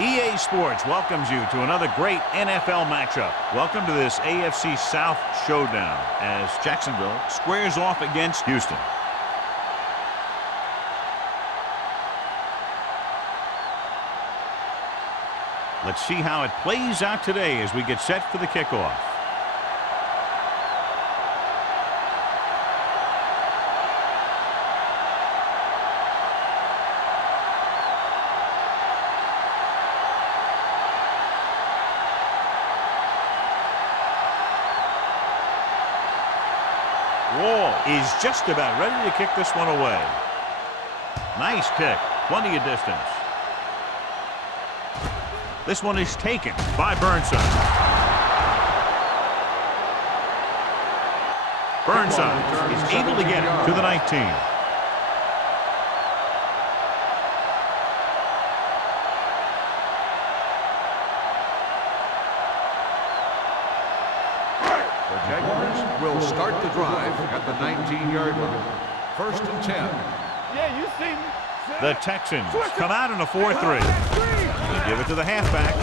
EA Sports welcomes you to another great NFL matchup. Welcome to this AFC South showdown as Jacksonville squares off against Houston. Let's see how it plays out today as we get set for the kickoff. Wall is just about ready to kick this one away. Nice kick, plenty of distance. This one is taken by Burnside. Burnside is able to get it to the 19. Will start the drive at the 19-yard line. 1st and 10. Yeah, you see me. The Texans come out in a 4-3. They give it to the halfback.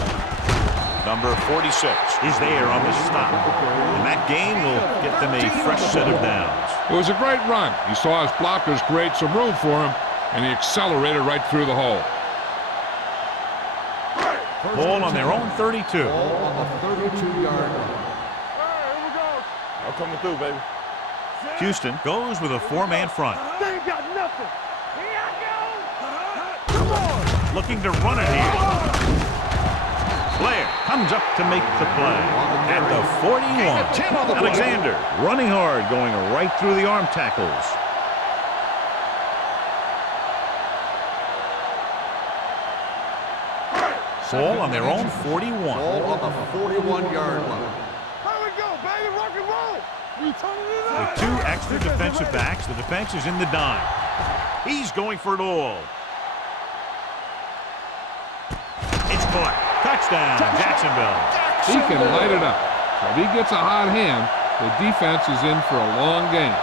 Number 46 is there on the stop. And that gain will get them a fresh set of downs. It was a great run. He saw his blockers create some room for him, and he accelerated right through the hole. Ball on their own 32. Ball on the 32-yard line. I'm coming through, baby. Houston goes with a 4-man front. They ain't got nothing. Here I go. Come on. Looking to run it here. Blair comes up to make the play. At the 41. Alexander running hard, going right through the arm tackles. Ball on their own 41. Ball on the 41-yard line. With 2 extra defensive backs, the defense is in the dime. He's going for it all. It's caught. Touchdown, Jacksonville. He can light it up. If he gets a hot hand, the defense is in for a long game.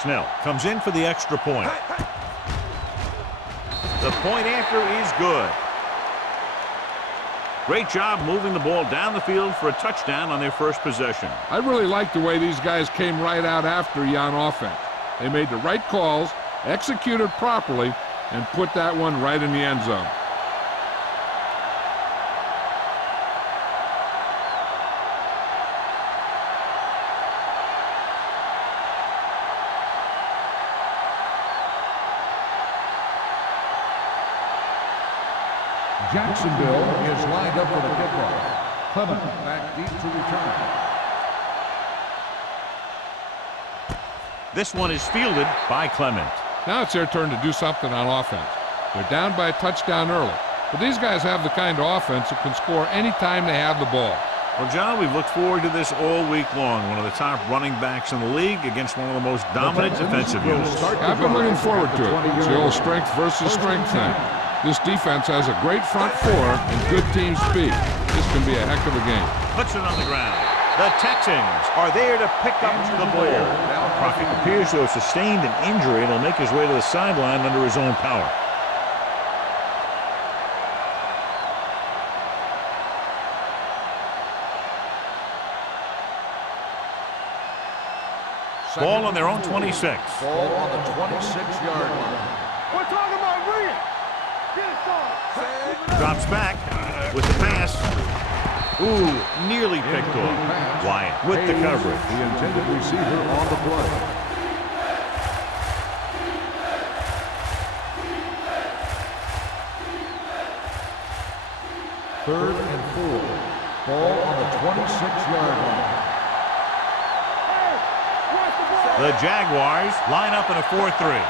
Snell comes in for the extra point. The point after is good. Great job moving the ball down the field for a touchdown on their first possession. I really like the way these guys came right out after you on offense. They made the right calls, executed properly, and put that one right in the end zone. Jacksonville is lined up for the kickoff. Clement back deep to return. This one is fielded by Clement. Now it's their turn to do something on offense. They're down by a touchdown early. But these guys have the kind of offense that can score anytime they have the ball. Well, John, we've looked forward to this all week long. One of the top running backs in the league against one of the most dominant defensive units. I've been looking forward to it. It's the old strength versus strength thing. This defense has a great front four and good team speed. This can be a heck of a game. Puts it on the ground. The Texans are there to pick up the ball. Crockett appears to have sustained an injury and will make his way to the sideline under his own power. Ball on their own 26. Ball on the 26-yard line. We're talking about Reed. Drops back with the pass. Ooh, nearly picked off. Wyatt with the coverage. The intended receiver on the play. Third and 4. Ball on the 26-yard line. The Jaguars line up in a 4-3.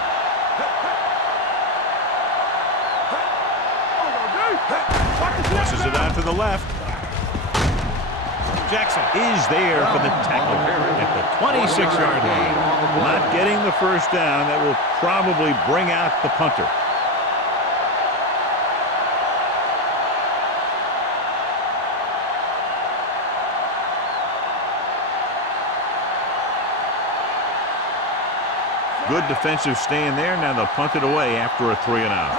Tosses it out to the left. Jackson is there for the tackle at the 26-yard line. Not getting the first down. That will probably bring out the punter. Good defensive stand there. Now they'll punt it away after a 3-and-out.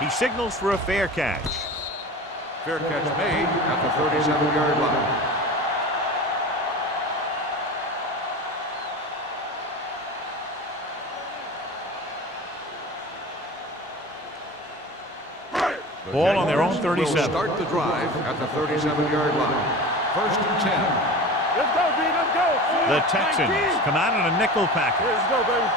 He signals for a fair catch. Fair catch made at the 37-yard line. Ball on their own 37. Will start the drive at the 37-yard line. First and 10. Let's go, B. Let's go. The Texans come out in a nickel package. Let's go, baby.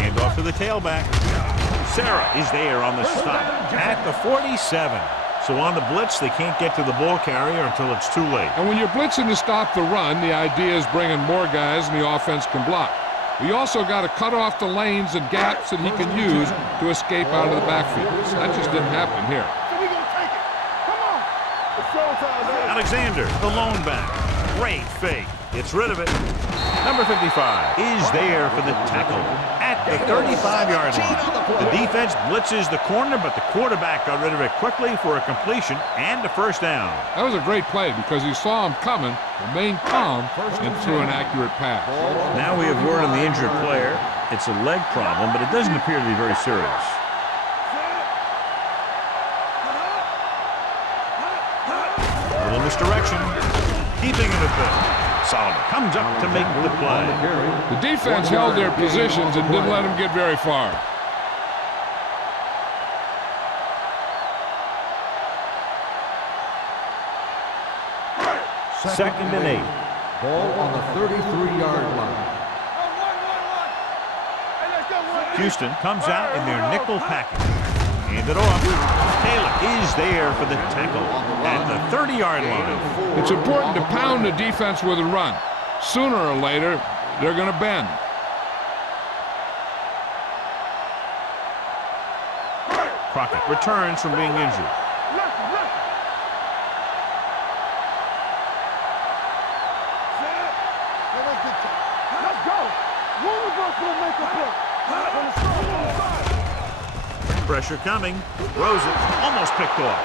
Hand off to the tailback. Sarah is there on the stop at the 47. So on the blitz, they can't get to the ball carrier until it's too late. And when you're blitzing to stop the run, the idea is bringing more guys and the offense can block. We also got to cut off the lanes and gaps that he can use to escape out of the backfield. That just didn't happen here. So we gonna take it. Come on. It's showtime, baby. Alexander, the lone back. Great fake. Gets rid of it. Number 55 is there for the tackle at the 35-yard line. The defense blitzes the corner, but the quarterback got rid of it quickly for a completion and a first down. That was a great play because he saw him coming, remained calm, and threw an accurate pass. Now we have word on the injured player. It's a leg problem, but it doesn't appear to be very serious. A little misdirection. Keeping it a bit. Solomon comes up to make the play. The defense held their positions and didn't let them get very far. Second and 8. Ball on the 33-yard line. Houston comes out in their nickel package. Hand it off. Taylor is there for the tackle at the 30-yard line. It's important to pound the defense with a run. Sooner or later, they're going to bend. Crockett returns from being injured. Let's go. One of us will make a play. Pressure coming. Throws it. Almost picked off.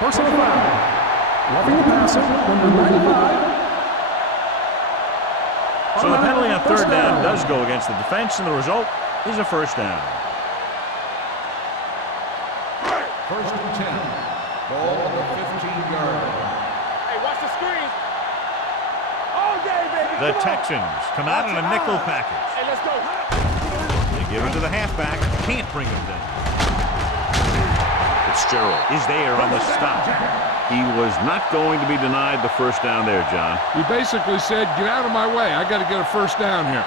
Personal foul. Roughing the passer, number 95. So the penalty on third down does go against the defense, and the result is a first down. First and 10. Ball on the 15-yard line. Hey, watch the screen. All day, baby. The Texans come out in a nickel package. Hey, let's go. They give it to the halfback. Can't bring him down. Fitzgerald is there on the stop. He was not going to be denied the first down there, John. He basically said, get out of my way. I got to get a first down here.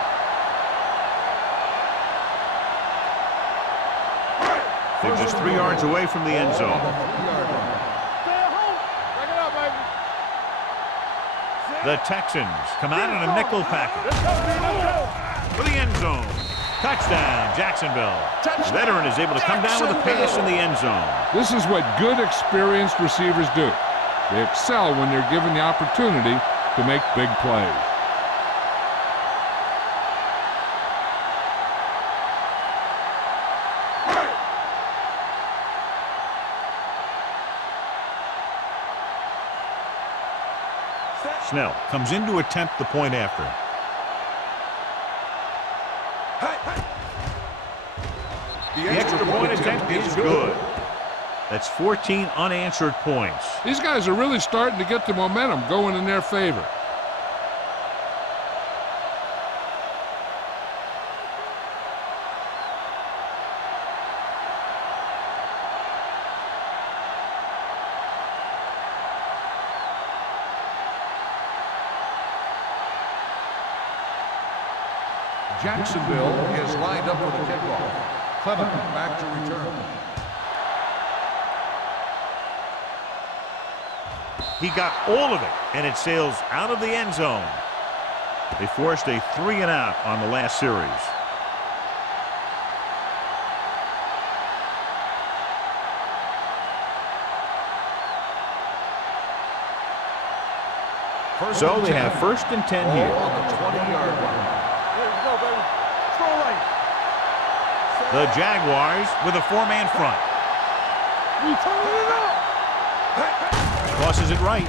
They're just 3 yards away from the end zone. Stay at home. Bring it up, baby. The Texans come out in a nickel package. Let's go, B. Let's go. For the end zone. Touchdown, Jacksonville. The veteran is able to come down with a pass in the end zone. This is what good, experienced receivers do. They excel when they're given the opportunity to make big plays. Snell comes in to attempt the point after. The extra point attempt is good. That's 14 unanswered points. These guys are really starting to get the momentum going in their favor. Jacksonville is lined up for the kickoff. Clement back to return. He got all of it, and it sails out of the end zone. They forced a 3-and-out on the last series. So they have first and 10 here. On the 20-yard line. Let's go, baby. Strong right. The Jaguars with a 4-man front. We turning it up. Crosses it right.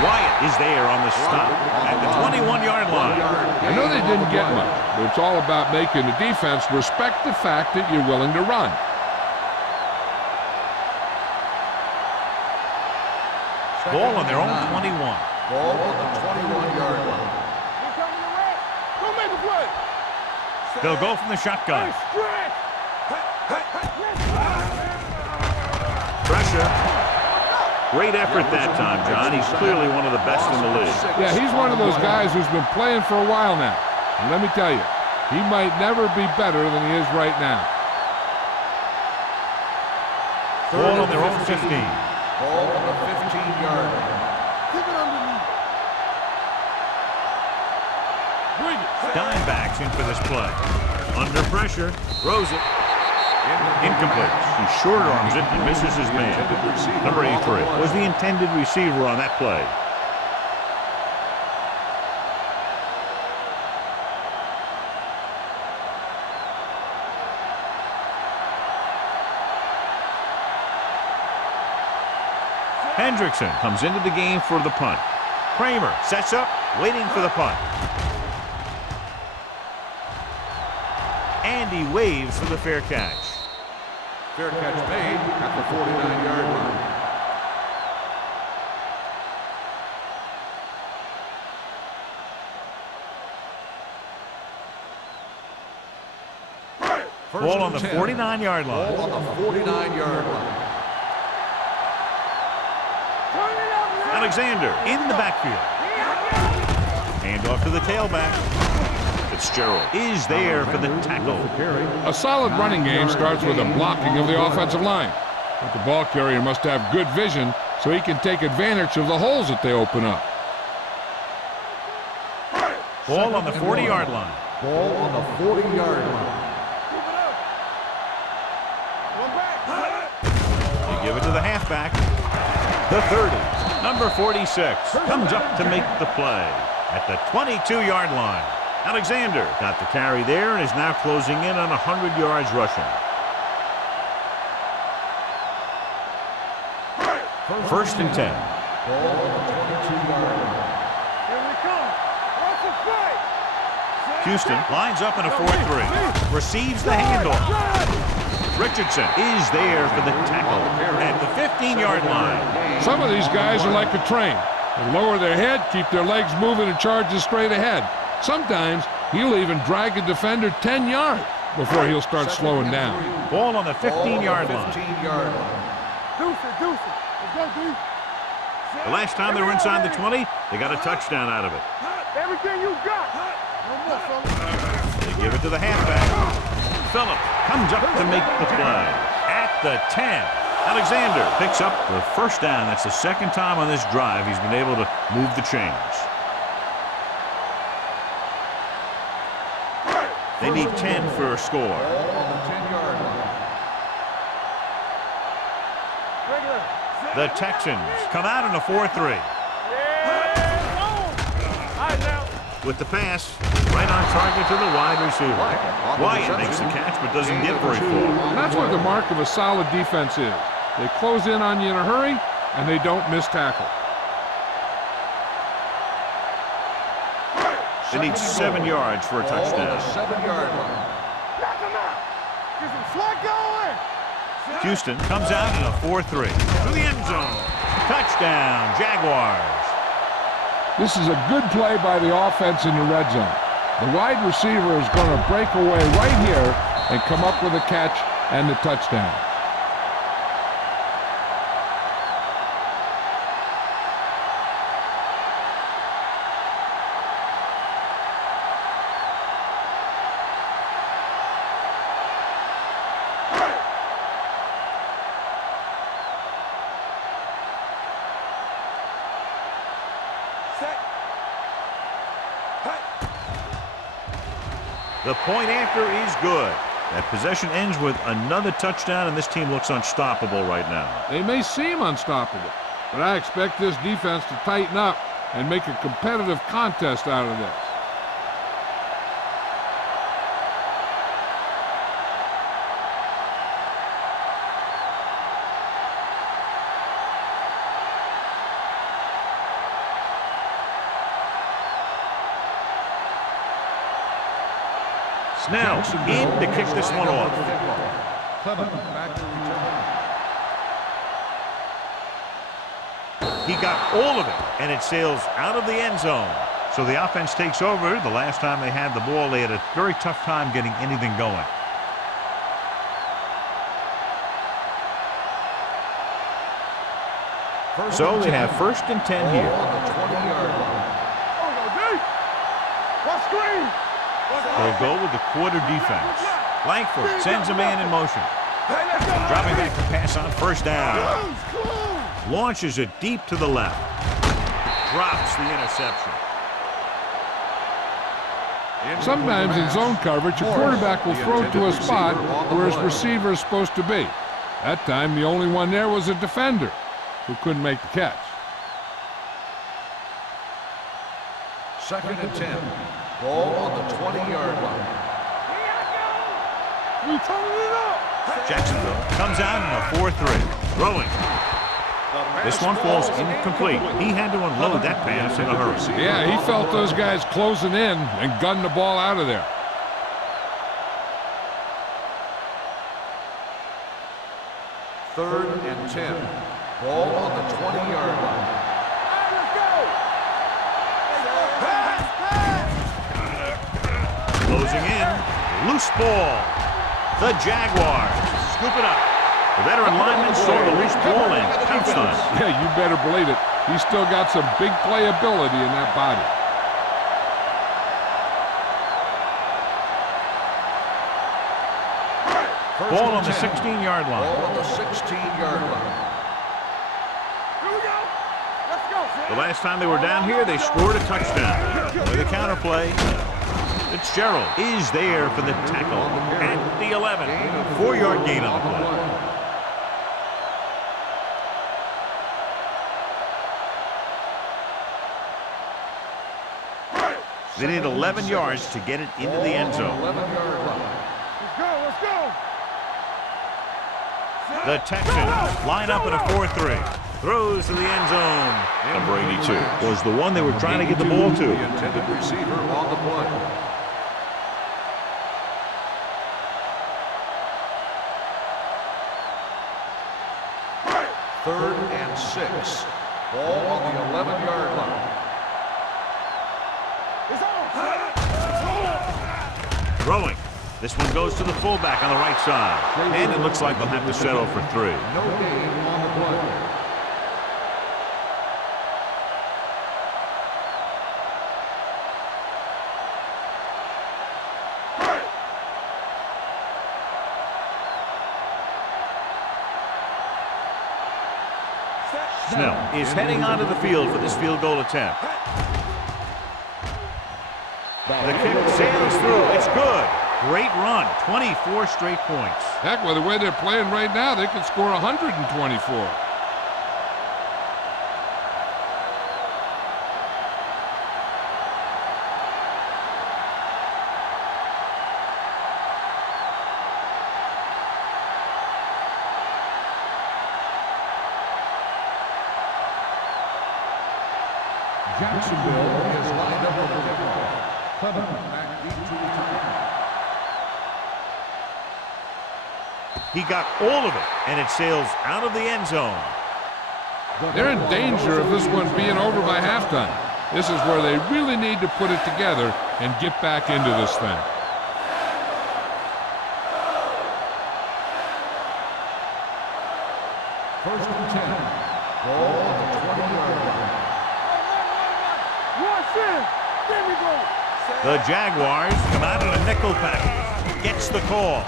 Wyatt is there on the stop at the 21-yard line. I know they didn't get much, but it's all about making the defense respect the fact that you're willing to run. Ball on their own 21. Ball on the 21-yard line. We coming to red. Go make a play. They'll go from the shotgun. Stretch. Pressure. Great effort that time, John. He's clearly one of the best in the league. Yeah, he's one of those guys who's been playing for a while now. And let me tell you, he might never be better than he is right now. Ball on their own 15. Ball on the 15-yard line. Keep it underneath. Bring it. Dimebacks in for this play. Under pressure. Throws it. Incomplete. He short arms it and misses his man. Number 83 was the intended receiver on that play. Hendrickson comes into the game for the punt. Kramer sets up, waiting for the punt. And he waves for the fair catch. Fair catch made at the 49-yard line. Ball on the 49-yard line. Ball on the 49-yard line. Turn it up, man. Alexander in the backfield. Hand off to the tailback. Fitzgerald is there for the tackle. A solid running game starts with a blocking of the offensive line. But the ball carrier must have good vision so he can take advantage of the holes that they open up. Ball on the 40-yard line. Ball on the 40-yard line. Keep it up. One back. They give it to the halfback. The 30. Number 46 comes up to make the play at the 22-yard line. Alexander got the carry there and is now closing in on 100 yards rushing. First and 10. Ball on the 22-yard line. Here we come. What's the play? Houston lines up in a 4-3. Receives the handoff. Richardson is there for the tackle at the 15-yard line. Some of these guys are like a train. They lower their head, keep their legs moving, and charges straight ahead. Sometimes he'll even drag a defender 10 yards before he'll start slowing down. Ball on the 15-yard line. 15-yard line. Deuce it, deuce it. Let's go, D. The last time they were inside the 20, they got a touchdown out of it. Everything you got. No more, fellas. They give it to the halfback. Phillip comes up to make the play at the 10. Alexander picks up the first down. That's the second time on this drive he's been able to move the chains. They need 10 for a score. Ball on the 10-yard line. Regular. The Texans come out in a 4-3. Yeah. All right, now. With the pass, right on target to the wide receiver. Wyatt makes the catch but doesn't get very far. And that's what the mark of a solid defense is. They close in on you in a hurry, and they don't miss tackle. They need 7 yards for a touchdown. 7-yard line. Knock him out. Get some slack going. Houston comes out in a 4-3 to the end zone. Touchdown, Jaguars. This is a good play by the offense in the red zone. The wide receiver is going to break away right here and come up with a catch and the touchdown. The point after is good. That possession ends with another touchdown, and this team looks unstoppable right now. They may seem unstoppable, but I expect this defense to tighten up and make a competitive contest out of this. Snell in to kick this one off. Clement back to return. He got all of it, and it sails out of the end zone. So the offense takes over. The last time they had the ball, they had a very tough time getting anything going. So they have 1st and 10 here. On the 20-yard line. They'll go with the quarter defense. Langford sends a man in motion. Dropping back to pass on 1st down. Launches it deep to the left. Drops the interception. Sometimes in zone coverage, a quarterback will throw to a spot where his receiver is supposed to be. That time, the only one there was a defender who couldn't make the catch. 2nd and 10. Ball on the 20-yard line. Jacksonville comes out in a 4-3. Throwing. This one falls incomplete. He had to unload that pass in a hurry. Yeah, he felt those guys closing in and gunned the ball out of there. Third and 10. Ball on the 20-yard line. Closing in. Loose ball. The Jaguars scoop it up. The veteran lineman saw the loose ball and pounced on it. Yeah, you better believe it. He's still got some big playability in that body. Ball on the 16-yard line. Ball on the 16-yard line. The last time they were down here, they scored a touchdown. With a counterplay, Fitzgerald is there for the tackle at the 11. 4-yard gain on the play. They need 11 yards to get it into the end zone. 11-yard line. Let's go. The Texans line up in a 4-3. Throws to the end zone. Number 82 was the one they were trying to get the ball to. The intended receiver on the play. Third and 6. Ball on the 11-yard line. Throwing. This one goes to the fullback on the right side. And it looks like they'll have to settle for 3. No gain on the play. Snell is heading onto the field for this field goal attempt. The kick sails through. It's good. Great run. 24 straight points. Heck, with the way they're playing right now, they could score 124. Jacksonville is lined up for the kickoff. Clement back deep to return. He got all of it, and it sails out of the end zone. They're in danger of this one being over by halftime. This is where they really need to put it together and get back into this thing. First and 10. Ball on the 20-yard line. The Jaguars come out in a nickel package. Gets the call.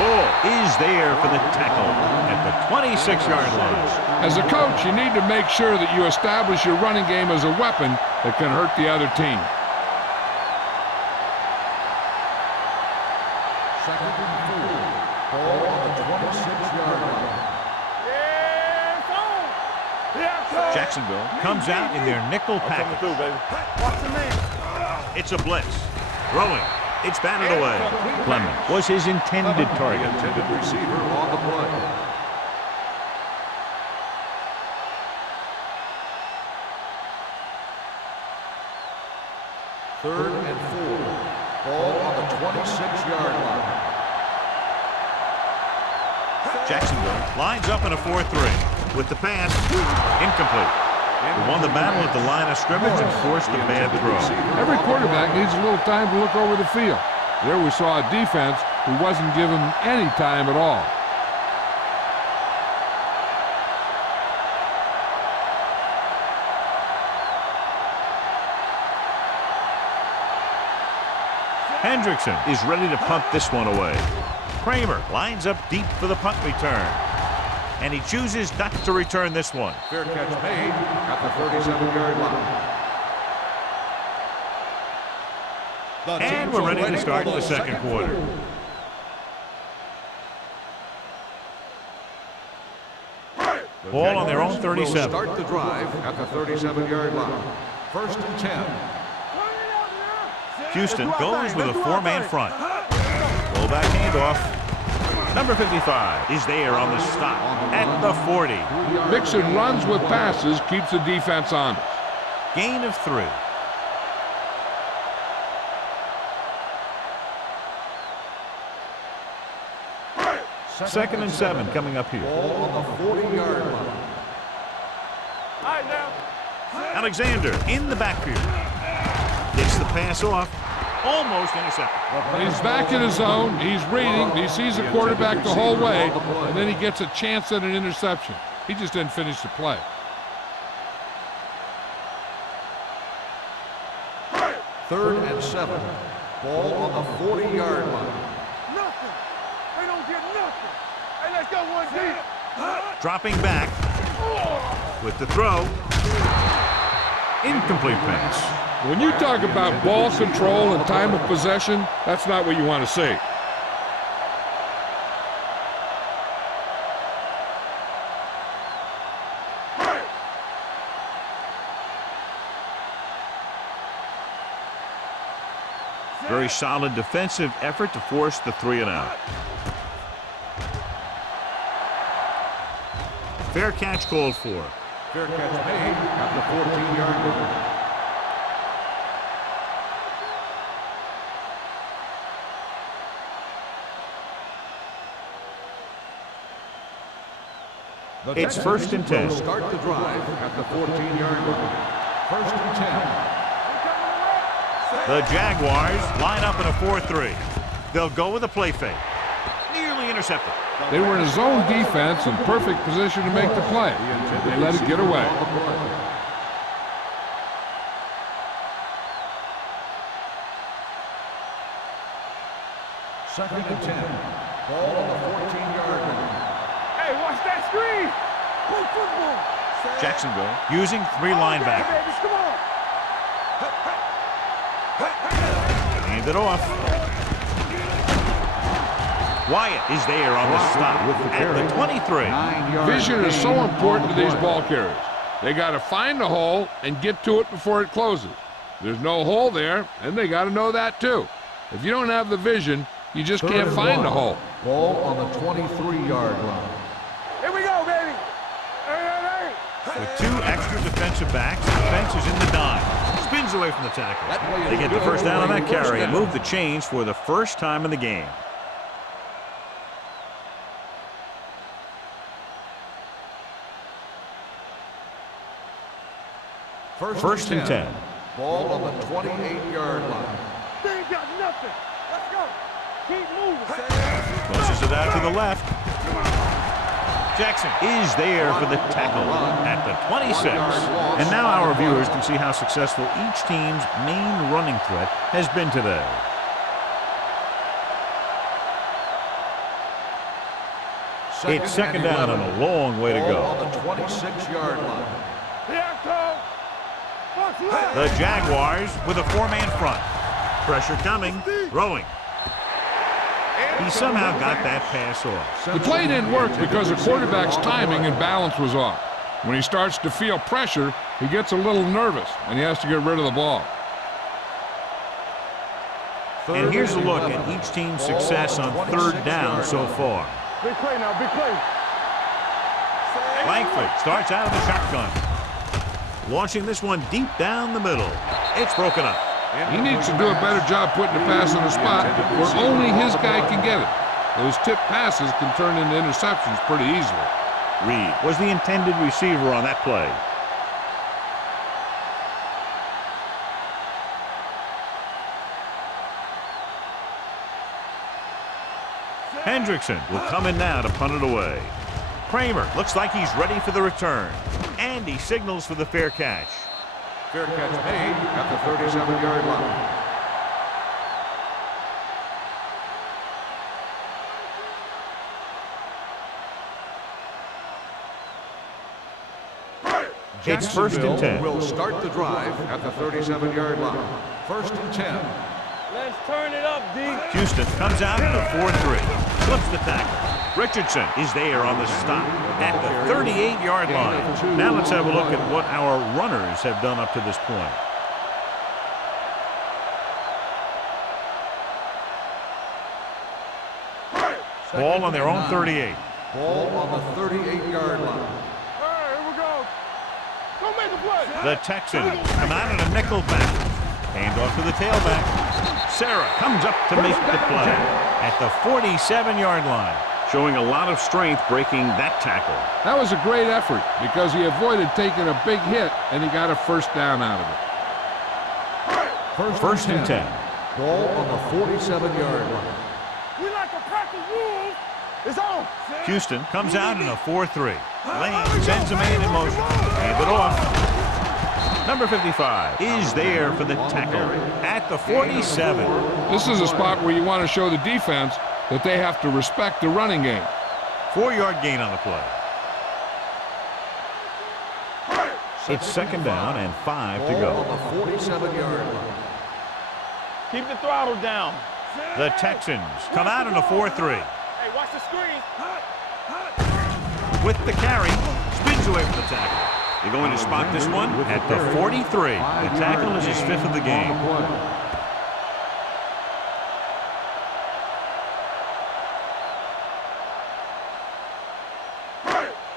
Ball is there for the tackle at the 26-yard line. As a coach, you need to make sure that you establish your running game as a weapon that can hurt the other team. Second and 4. Ball on the 26-yard line. Jacksonville comes out in their nickel package. It's a blitz. Throwing. It's batted away. Clement was his intended target. The intended receiver on the play. Third and 4. Ball on the 26-yard line. Jacksonville lines up in a 4-3. With the pass, incomplete. They won the battle at the line of scrimmage and forced a bad throw. Every quarterback needs a little time to look over the field. There we saw a defense who wasn't given any time at all. Hendrickson is ready to punt this one away. Kramer lines up deep for the punt return. And he chooses not to return this one. Fair catch made at the 37-yard line. And we're ready to start the second quarter. Ball on their own 37. Start the drive at the 37-yard line. 1st and 10. Houston goes with a 4-man front. Fullback handoff. Number 55 is there on the stop at the 40. Mixon runs with passes, keeps the defense honest. Gain of 3. Second and 7 coming up here. Ball on the 40-yard line. Alexander in the backfield. Gets the pass off. Almost intercepted. He's back in his zone. He's reading. He sees the quarterback the whole way, and then he gets a chance at an interception. He just didn't finish the play. 3rd and 7. Ball on the 40-yard line. Nothing. They don't get nothing. Hey, let's go one deep. Dropping back with the throw. Incomplete pass. When you talk about ball control and time of possession, that's not what you want to see. Very solid defensive effort to force the 3-and-out. Fair catch called for. Fair catch made at the 14-yard line. It's 1st and 10. Start the drive at the 14-yard line. 1st and 10. The Jaguars line up in a 4-3. They'll go with a play fake. Nearly intercepted. They were in a zone defense in perfect position to make the play. They let it get away. Second and 10. Ball on the 14-yard line. Hey, watch that screen. Play football. Jacksonville using 3 linebackers. Babies, come on. Hand it off. Wyatt is there on the stop at the 23. Vision is so important to these ball carriers. They got to find the hole and get to it before it closes. There's no hole there, and they got to know that too. If you don't have the vision, you just can't find the hole. Ball on the 23-yard line. Here we go, baby. Hey. With 2 extra defensive backs, the defense is in the dime. Spins away from the tackle. They get the first down on that carry and move the chains for the first time in the game. First and 10. Ball on the 28-yard line. They ain't got nothing. Let's go. Keep moving. Pushes it out to the left. Jackson is there for the tackle at the 26. And now our viewers can see how successful each team's main running threat has been today. It's second down and a long way to go. On the 26-yard line. The Jaguars with a 4-man front. Pressure coming, throwing. He somehow got that pass off. The play didn't work because the quarterback's timing and balance was off. When he starts to feel pressure, he gets a little nervous, and he has to get rid of the ball. And here's a look at each team's success on 3rd down so far. Big play now, big play. Langford starts out of the shotgun. Launching this one deep down the middle. It's broken up. He needs to do a better job putting the pass on a spot where only his guy can get it. Those tip passes can turn into interceptions pretty easily. Reed was the intended receiver on that play. Hendrickson will come in now to punt it away. Kramer looks like he's ready for the return. And he signals for the fair catch. Fair catch made at the 37-yard line. It's first and 10. Will start the drive at the 37-yard line. First and 10. Let's turn it up, D. Houston comes out in a 4-3. Flips the tackle. Richardson is there on the stop at the 38-yard line. Now let's have a look at what our runners have done up to this point. Ball on their own 38. Ball on the 38-yard line. Here we go. Go make a play. The Texans come out in a nickel back. Hand off to the tailback. Sarah comes up to make the play at the 47-yard line. Showing a lot of strength breaking that tackle. That was a great effort because he avoided taking a big hit and he got a first down out of it. First and 10. Ball on the 47-yard line. We like to practice rules. It's on. Houston comes out in a 4-3. Lane sends a man in motion. Hand it off. Number 55 is there for the tackle at the 47. This is a spot where you want to show the defense that they have to respect the running game. 4-yard gain on the play. It's second down and 5 to Ball go. on the 47-yard line. Keep the throttle down. The Texans come out in a 4-3. Hey, watch the screen. With the carry, spins away from the tackle. They're going to spot this one at the 43. The tackle is his 5th of the game.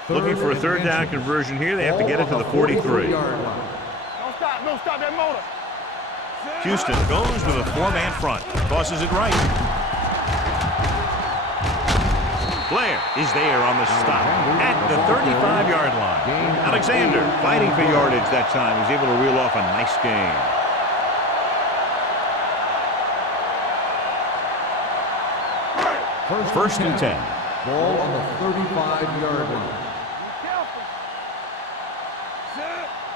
Looking for a third down conversion here. They have to get it to the 43. Don't stop that motor. Houston goes with a 4-man front. Tosses it right. Blair is there on the stop at the 35-yard line. Alexander fighting for yardage that time. He's able to reel off a nice gain. First and 10. Ball on the 35-yard line. Be careful.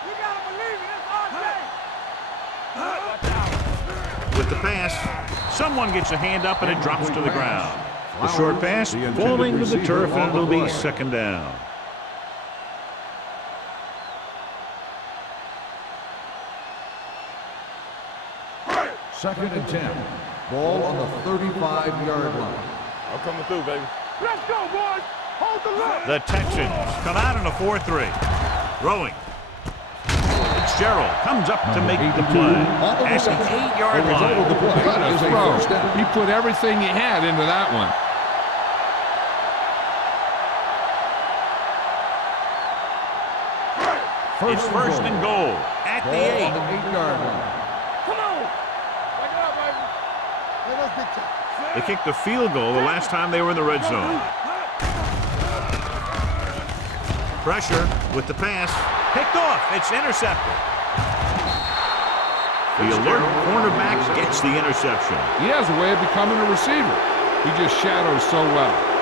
You gotta believe it. It's our day. With the pass, someone gets a hand up and it drops to the ground. The short pass falling to the turf, and it'll be second down. Second and 10. Ball on the 35-yard line. I'm coming through, baby. Let's go, boys. Hold the look. The Texans come out in a 4-3. Throwing. Fitzgerald comes up to make the play at the 8-yard line. What a throw. He put everything he had into that one. It's first and goal at the 8. On the 8-yard line. Come on. Back it up, baby. Let us get you. They kicked a field goal the last time they were in the red zone. Pressure with the pass. Picked off. It's intercepted. The alert cornerback gets the interception. He has a way of becoming a receiver. He just shadows so well.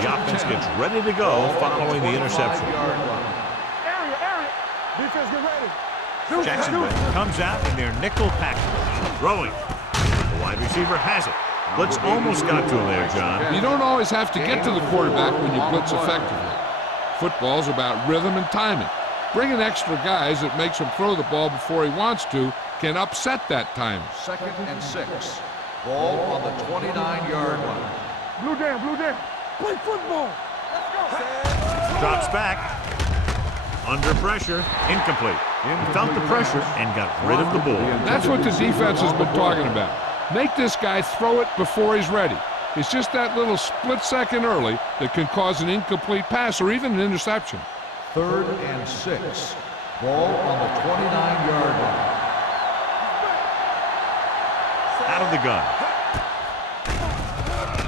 The offense gets ready to go following the interception. Area. Defense, get ready. Jacksonville comes out in their nickel package. Throwing. The wide receiver has it. Blitz almost got to him there, John. You don't always have to get to the quarterback when you blitz effectively. Football's about rhythm and timing. Bringing extra guys that makes him throw the ball before he wants to can upset that timing. Second and 6. Ball on the 29-yard line. Blue down. Play football. Let's go. Drops back. Under pressure. Incomplete. He felt the pressure and got rid of the ball. That's what the defense has been talking about. Make this guy throw it before he's ready. It's just that little split second early that can cause an incomplete pass or even an interception. 3rd and 6. Ball on the 29-yard line. Out of the gun.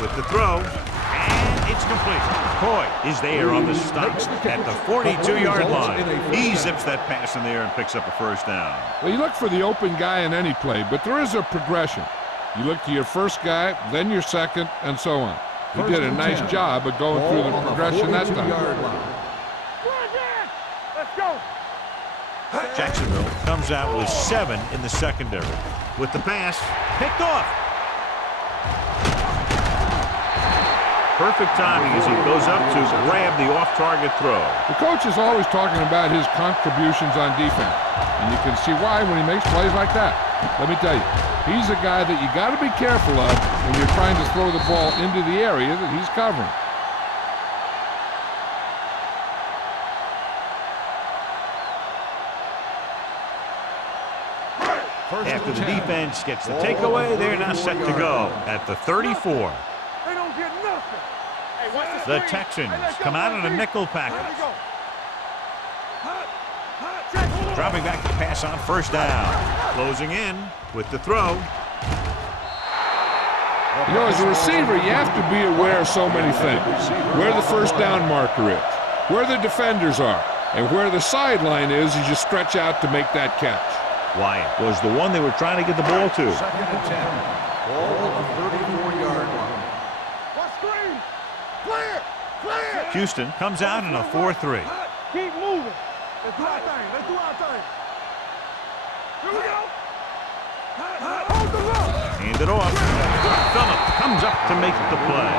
With the throw. And it's complete. Coy is there on the stop at the 42-yard line. He zips that pass in the air and picks up a first down. Well, you look for the open guy in any play, but there is a progression. You look to your first guy, then your second, and so on. He did a nice job of going through the progression that time. Let's go. Jacksonville comes out with 7 in the secondary. With the pass, picked off. Perfect timing as he goes up to grab the off-target throw. The coach is always talking about his contributions on defense, and you can see why when he makes plays like that. Let me tell you, he's a guy that you got to be careful of when you're trying to throw the ball into the area that he's covering. After the defense gets the takeaway, they're now set to go at the 34. They don't get nothing. Hey, watch The Texans come out in a nickel package. Dropping back to pass on first down. Closing in with the throw. You know, as a receiver, you have to be aware of so many things. Where the first down marker is, where the defenders are, and where the sideline is as you stretch out to make that catch. Wyatt was the one they were trying to get the ball to. 2nd and 10. Ball on the 34-yard line. What screen? Clear! Clear! Houston comes out in a 4-3. Keep moving. Let's do our thing. Let's do our thing. Here we go. Hold the rock. Hand it off. Phillip comes up to make the play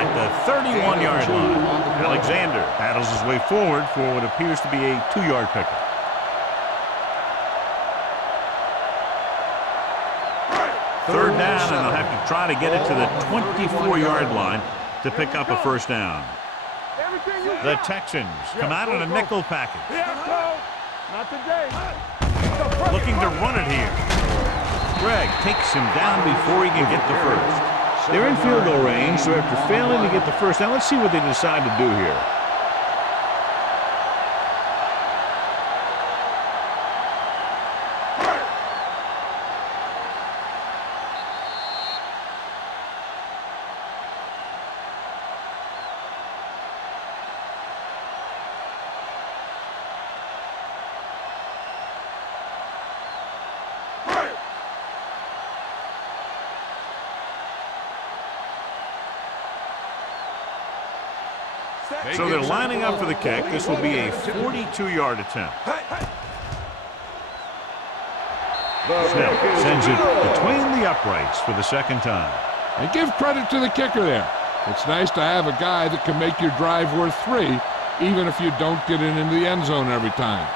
at the 31-yard line. Alexander paddles his way forward for what appears to be a 2-yard pickup. Third down, and they'll have to try to get it to the 24-yard line to pick up a first down. The Texans come out in a nickel package. Not today. Looking to run it here. Gregg takes him down before he can get the first. They're in field goal range, so after failing to get the first down, let's see what they decide to do here. So they're lining up for the kick. This will be a 42-yard attempt. Snell sends it between the uprights for the second time. And give credit to the kicker there. It's nice to have a guy that can make your drive worth 3, even if you don't get it into the end zone every time.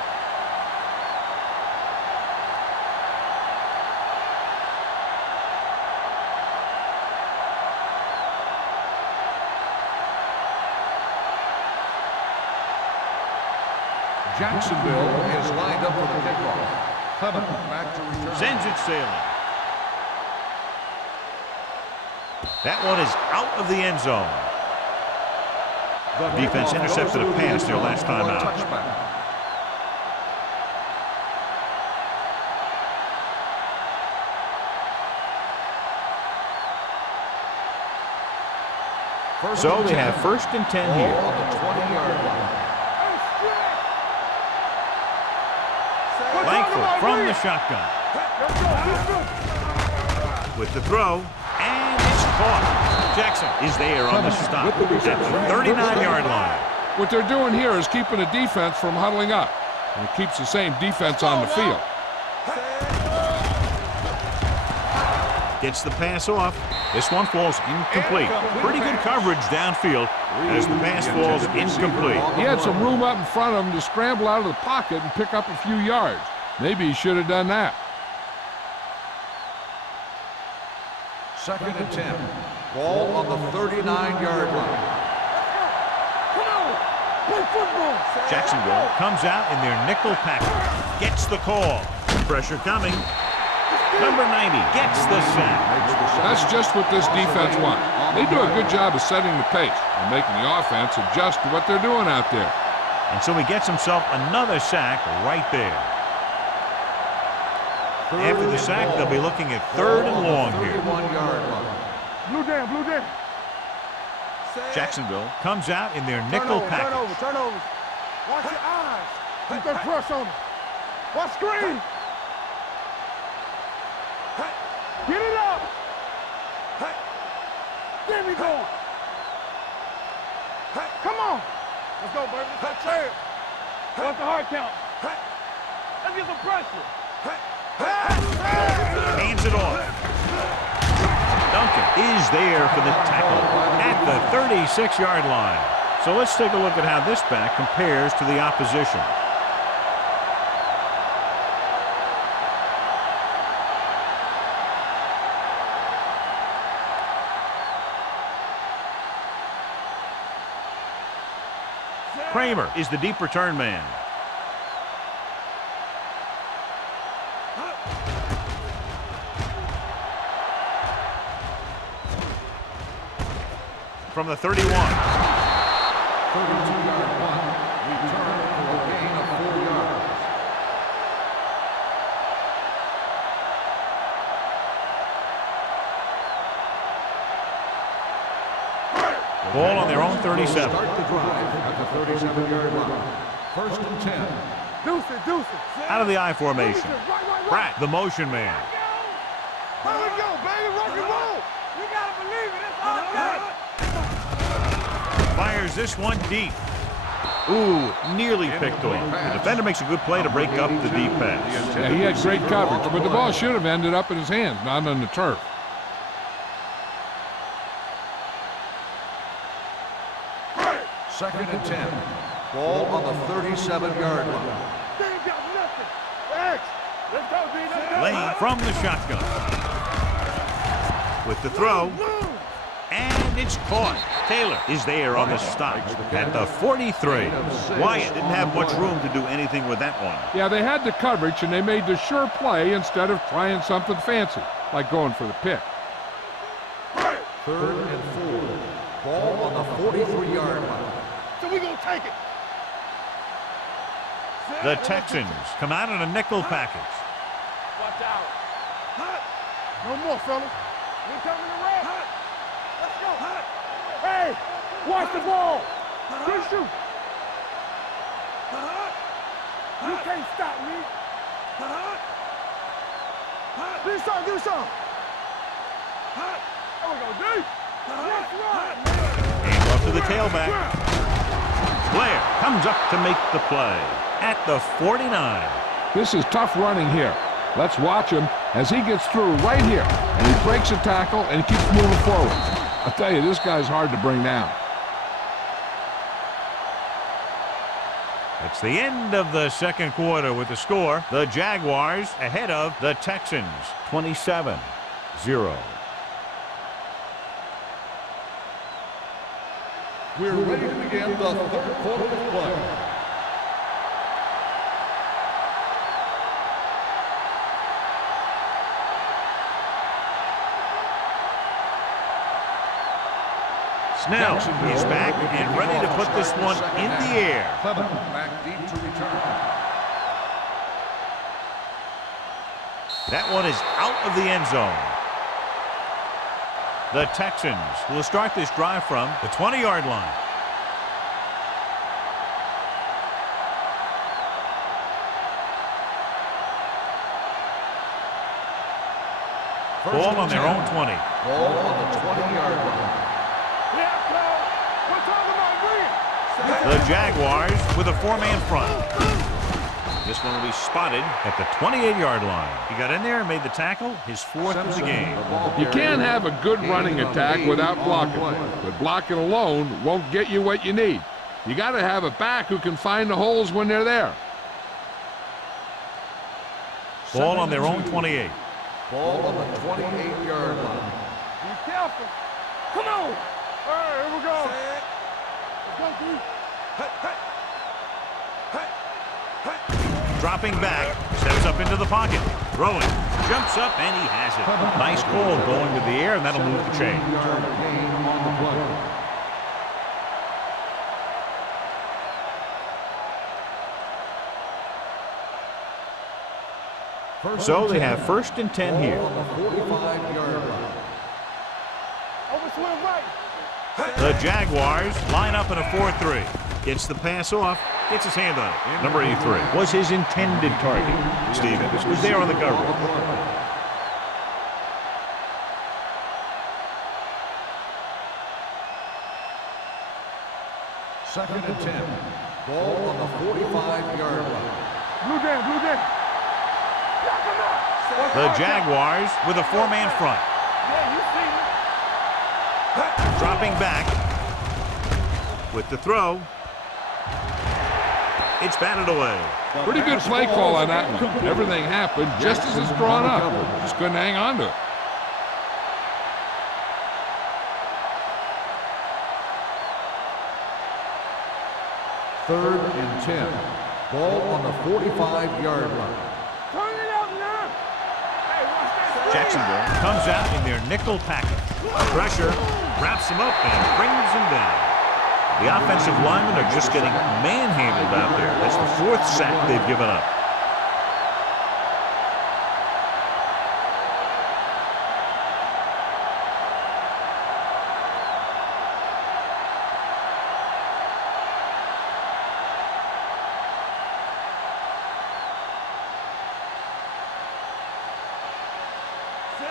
Jacksonville is lined up for the kickoff. Clement back to return. Sends it sailing. That one is out of the end zone. The defense intercepted a pass their last time out. So they have 1st and 10 here. On the 20-yard line. Langford from the shotgun. With the throw, and it's caught. Jackson is there on the stop at the 39-yard line. What they're doing here is keeping the defense from huddling up, and it keeps the same defense on the field. Gets the pass off. This one falls incomplete. Pretty good coverage downfield as the pass falls incomplete. He had some room up in front of him to scramble out of the pocket and pick up a few yards. Maybe he should have done that. 2nd and 10. Ball on the 39-yard line. Come on. Play football. Jacksonville comes out in their nickel package. Gets the call. Pressure coming. Number 90 gets the sack. That's just what this defense wants. They do a good job of setting the pace and making the offense adjust to what they're doing out there. And so he gets himself another sack right there. After the sack, they'll be looking at 3rd and long here. 31-yard line. Blue jam, blue jam. Jacksonville comes out in their nickel package. Turnovers. Watch your eyes. Keep that press on them. Watch screen. Get it up. There we go. Come on. Let's go, baby. Let's play it. What's the hard count? Let's get some pressure. Hands it off. Duncan is there for the tackle at the 36-yard line. So let's take a look at how this back compares to the opposition. Kramer is the deep return man. From the 31. 32-yard punt. Return for a gain of 4 yards. Ball on their own 37. Start the drive at the 37-yard line. 1st and 10. Deuce it. Out of the I formation. Right. Pratt, the motion man. Here we go, baby. Rock and roll. You gotta believe it. It's all good. Fires this one deep. Ooh, nearly picked off. The defender makes a good play to break up the deep pass. Yeah, he had great coverage, but the ball should have ended up in his hands, not on the turf. Second and 10. Ball on the 37-yard line. They ain't got nothing. X. Let's go, D. Let's go. Lane from the shotgun. With the throw. And it's caught. Taylor is there on the stop at the 43. Wyatt didn't have much room to do anything with that one. Yeah, they had the coverage, and they made the sure play instead of trying something fancy, like going for the pick. 3rd and 4. Ball on the 43-yard line. So we gonna take it. The Texans come out in a nickel package. Watch out. No more, fellas. We coming to run. Let's go. Hey, watch the ball. Good shoot. You can't stop me. Do something, do something. There we go, D. Let's run. Hand off to the tailback. Blair comes up to make the play at the 49. This is tough running here. Let's watch him as he gets through right here, and he breaks a tackle and keeps moving forward. I'll tell you, this guy's hard to bring down. It's the end of the second quarter with the score. The Jaguars ahead of the Texans, 27-0. We're ready to begin the 3rd quarter of play. Snell is back and ready to put this one in the air. Clement back deep to return. That one is out of the end zone. The Texans will start this drive from the 20-yard line. Ball on their own 20. Ball on the 20-yard line. The Jaguars with a 4-man front. This one will be spotted at the 28-yard line. He got in there and made the tackle, his 4th of the game. You can't have a good running attack without blocking, but blocking alone won't get you what you need. You got to have a back who can find the holes when they're there. Ball on their own 28. Ball on the 28-yard line. Be careful. Come on. All right, here we go. Let's go, D. Dropping back, steps up into the pocket, throwing, jumps up, and he has it. Nice call going to the air, and that'll move the chain. Gain on the play. So they have 1st and 10 here. On the 45-yard line. Overswing right. The Jaguars line up in a 4-3. Gets the pass off, gets his hand on it. Number 83 was his intended target. Stevens was there on the coverage. Second and 10. Ball on the 45-yard line. Blue down, blue down. The Jaguars with a 4-man front. Yeah, you see me. Dropping back with the throw. It's batted away. Pretty good play call on that one. Everything happened just as it's drawn up. Just couldn't hang on to it. Third and 10. Ball on the 45-yard line. Turn it up now. Hey, watch that. Jacksonville comes out in their nickel package. Pressure wraps him up and brings him down. The offensive linemen are just getting manhandled out there. That's the 4th sack they've given up.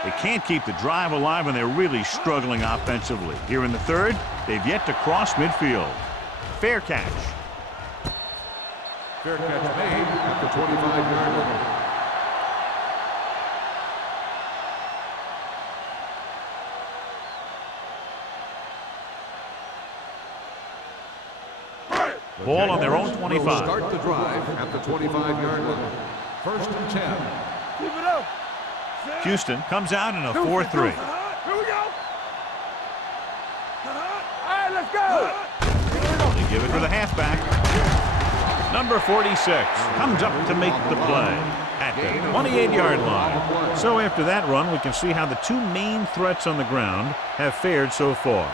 They can't keep the drive alive, and they're really struggling offensively. Here in the 3rd, they've yet to cross midfield. Fair catch. Fair catch made at the 25-yard line. Ball on their own Will 25. start the drive at the 25-yard line. 1st and 10. Keep it up. Houston comes out in a 4-3. Here we go. All right, let's go. They give it to the halfback. Number 46 comes up to make the play at the 28-yard line. So after that run, we can see how the 2 main threats on the ground have fared so far.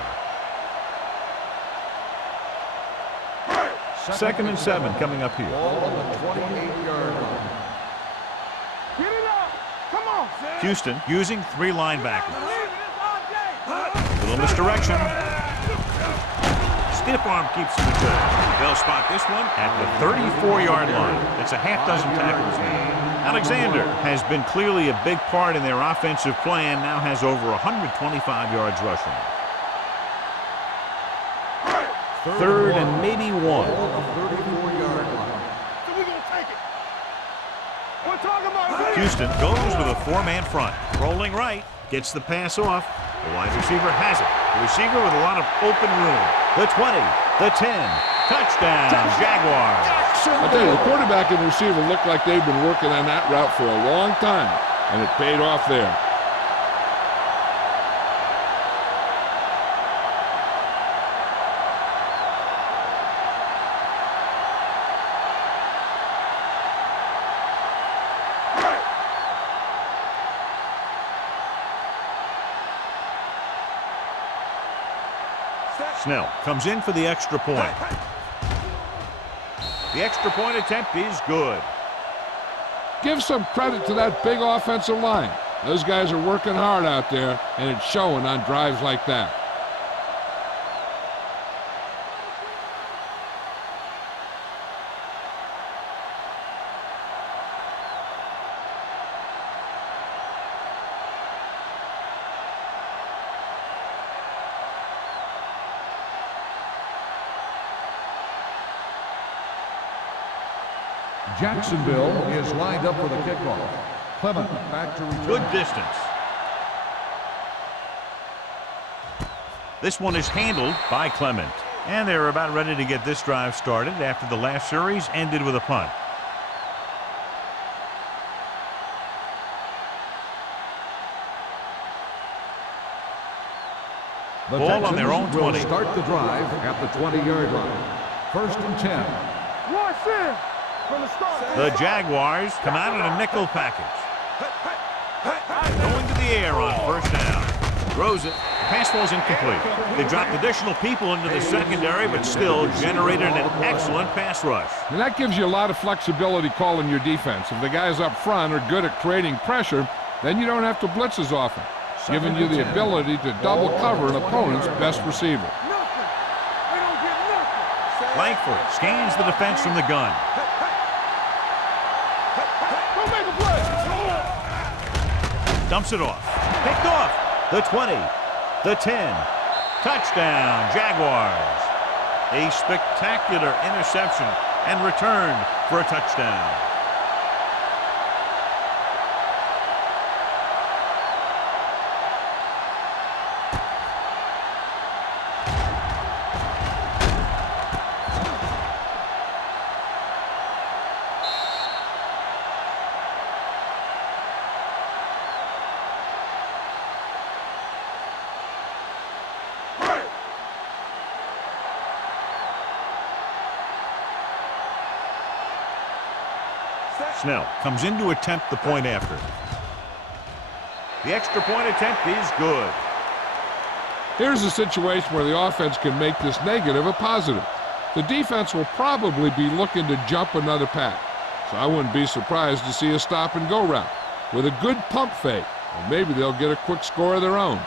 2nd and 7 coming up here. Ball on the 28-yard line. Get it up. Come on. Houston using 3 linebackers. Little misdirection. Stiff arm keeps him in good. They'll spot this one at the 34-yard line. That's a half dozen tackles made. Alexander has been clearly a big part in their offensive plan. Now has over 125 yards rushing. 3rd and maybe 1. Ball on the 34-yard line. We're going to take it. We're talking about Houston goes with a 4-man front. Rolling right. Gets the pass off. The wide receiver has it. The receiver with a lot of open room. The 20, the 10. Touchdown, Jaguars. I'll tell you, the quarterback and the receiver look like they've been working on that route for a long time, and it paid off there. Snell comes in for the extra point. The extra point attempt is good. Give some credit to that big offensive line. Those guys are working hard out there, and it's showing on drives like that. Jacksonville is lined up for the kickoff. Clement back to return. Good distance. This one is handled by Clement. And they're about ready to get this drive started after the last series ended with a punt. The Ball on their own Texans will 20. start the drive at the 20-yard line. 1st and 10. Watch in. From the start. The Jaguars come out in a nickel package. Going to the air on first down. Throws it. Pass falls incomplete. They dropped additional people into the secondary, but still generated an excellent pass rush. And that gives you a lot of flexibility calling your defense. If the guys up front are good at creating pressure, then you don't have to blitz as often, giving you the ability to double cover an opponent's best receiver. Langford scans the defense from the gun. Dumps it off. Picked off. The 20. The 10. Touchdown, Jaguars. A spectacular interception and returned for a touchdown. Snell comes in to attempt the point after. The extra point attempt is good. Here's a situation where the offense can make this negative a positive. The defense will probably be looking to jump another pack, so I wouldn't be surprised to see a stop-and-go route with a good pump fake, and maybe they'll get a quick score of their own.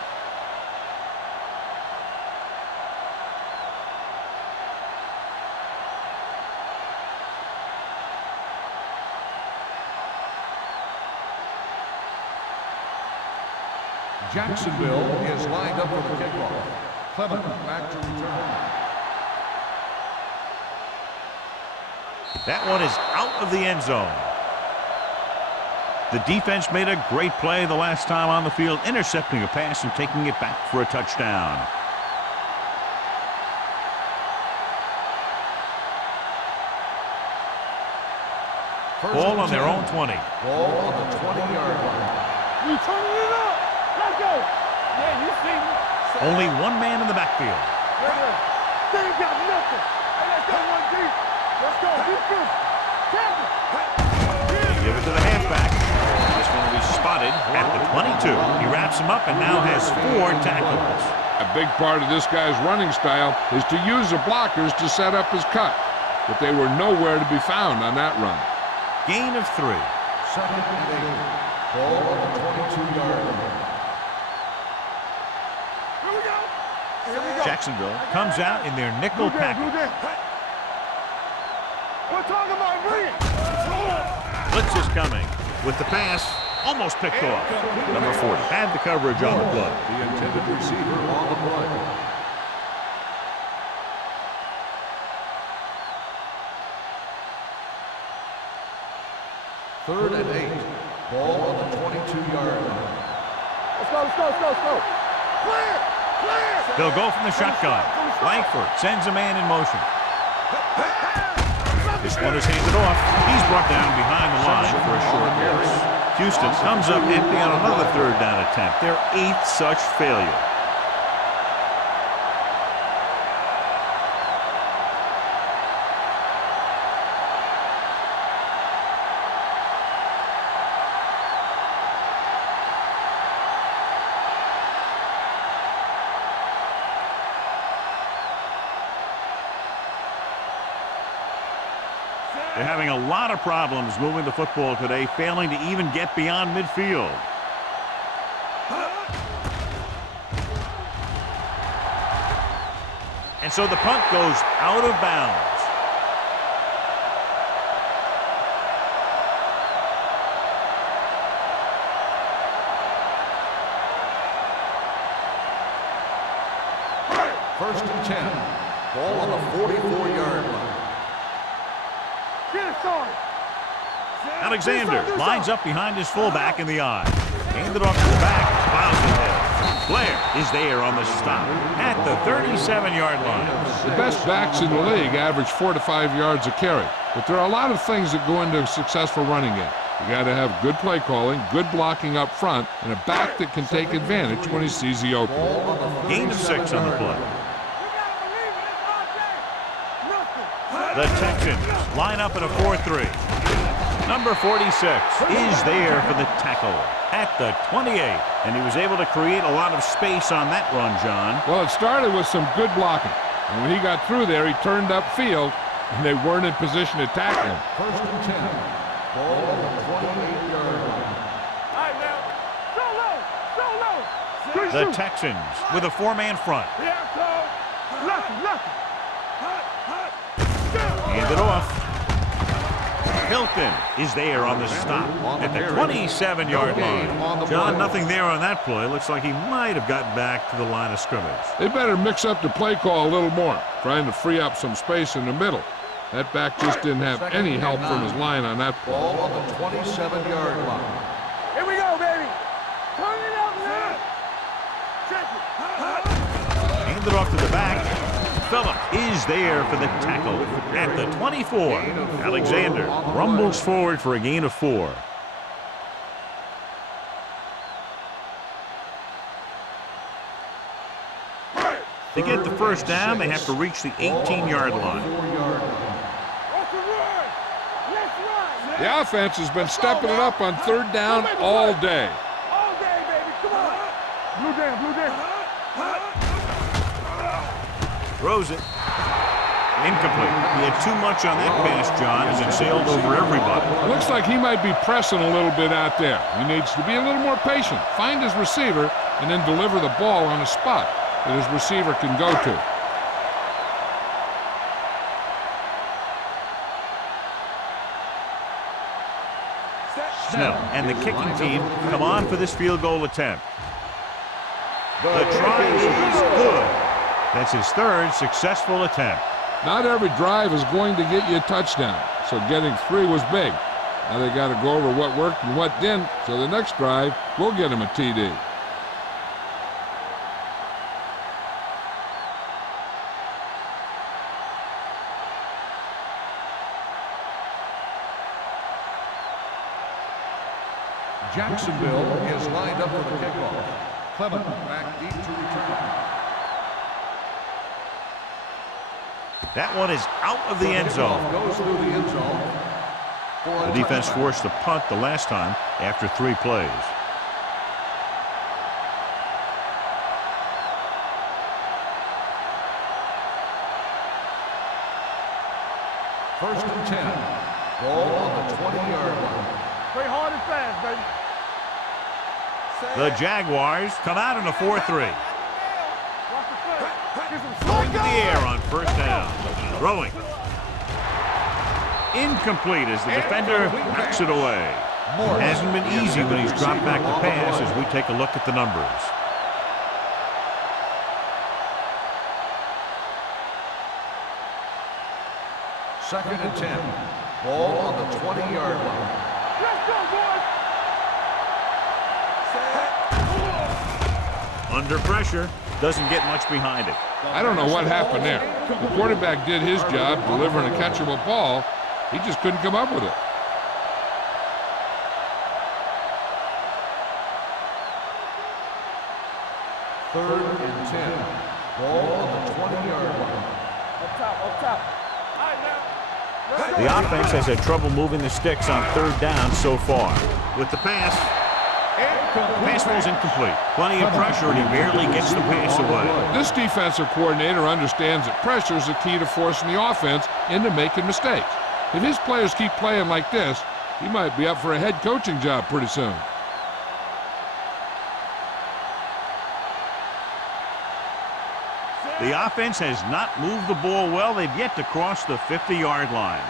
Jacksonville is lined up for the kickoff. Clement back to return. That one is out of the end zone. The defense made a great play the last time on the field, intercepting a pass and taking it back for a touchdown. Ball on their own 20. Ball on the 20-yard line. We turning it up. Let's go. Yeah, you see me. Only one man in the backfield. They ain't got nothing. Hey, let's go one deep. Let's go. Defense. Tackle. They give it to the halfback. This one will be spotted at the 22. He wraps him up and now has 4 tackles. A big part of this guy's running style is to use the blockers to set up his cut, but they were nowhere to be found on that run. Gain of 3. Second and 8. Ball on the 22-yard line. Here we go. Here we go. Jacksonville comes out in their nickel package. We're talking about bring it. Blitz is coming with the pass. Almost picked off. Number 40 had the coverage on the play. The intended receiver on the play. Third and 8. Ball on the 22-yard line. Let's go, let's go, let's go, let's go. Clear! Clear! They'll go from the shotgun. Langford sends a man in motion. This one is handed off. He's brought down behind the line for a short loss. Houston comes up empty on another third down attempt. Their 8th such failure. They're having a lot of problems moving the football today, failing to even get beyond midfield. And so the punt goes out of bounds. First and 10. Ball on the 44-yard line. Alexander lines up behind his fullback in the eye. Handed off to the back. Fouls it. Blair is there on the stop at the 37-yard line. The best backs in the league average 4 to 5 yards a carry, but there are a lot of things that go into a successful running game. You got to have good play calling, good blocking up front, and a back that can take advantage when he sees the opening. Gain of 6 on the play. The Texans line up in a 4-3. Number 46 is there for the tackle at the 28. And he was able to create a lot of space on that run, John. Well, it started with some good blocking. And when he got through there, he turned upfield, and they weren't in position to tackle him. First and 10. Ball on the 28-yard line. All right, now. Go low. The Texans with a 4-man front. Here I come. Lucky. Hand it off. Hilton is there on the stop at the 27-yard line. John, nothing there on that play. Looks like he might have gotten back to the line of scrimmage. They better mix up the play call a little more, trying to free up some space in the middle. That back just didn't have any help from his line on that play. Ball on the 27-yard line. Here we go, baby. Turn it up, man. Check it. Hand it off to the back. Phillip is there for the tackle at the 24. Alexander rumbles forward for a gain of 4. To get the first down, they have to reach the 18-yard line. The offense has been stepping it up on 3rd down all day. All day, baby. Come on. Blue down. Throws it. Incomplete. He had too much on that pass, John, as it sailed over everybody. It looks like he might be pressing a little bit out there. He needs to be a little more patient, find his receiver, and then deliver the ball on a spot that his receiver can go to. Snell and the kicking team come on for this field goal attempt. The try is good. That's his 3rd successful attempt. Not every drive is going to get you a touchdown, so getting 3 was big. Now they got to go over what worked and what didn't, so the next drive will get him a TD. Jacksonville is lined up for the kickoff. Clement back deep to return. That one is out of the end zone. Goes through the end zone. The defense forced a punt the last time after 3 plays. First and 10. Ball on the 20-yard line. Play hard and fast, baby. The Jaguars come out in a 4-3. Watch the foot. Get some Going to the air on 1st down. Throwing. Incomplete as the defender knocks it away. It hasn't been easy when he's dropped back to pass as we take a look at the numbers. Second and 10. Ball on the 20-yard line. Let's go, boys. Under pressure, doesn't get much behind it. I don't know what happened there. The quarterback did his job delivering a catchable ball. He just couldn't come up with it. Third and 10. Ball on the 20-yard line. Up top. All right, now. The offense has had trouble moving the sticks on 3rd down so far. With the pass falls incomplete. Plenty of pressure, and he barely gets the pass away. This defensive coordinator understands that pressure is the key to forcing the offense into making mistakes. If his players keep playing like this, he might be up for a head coaching job pretty soon. The offense has not moved the ball well. They've yet to cross the 50-yard line.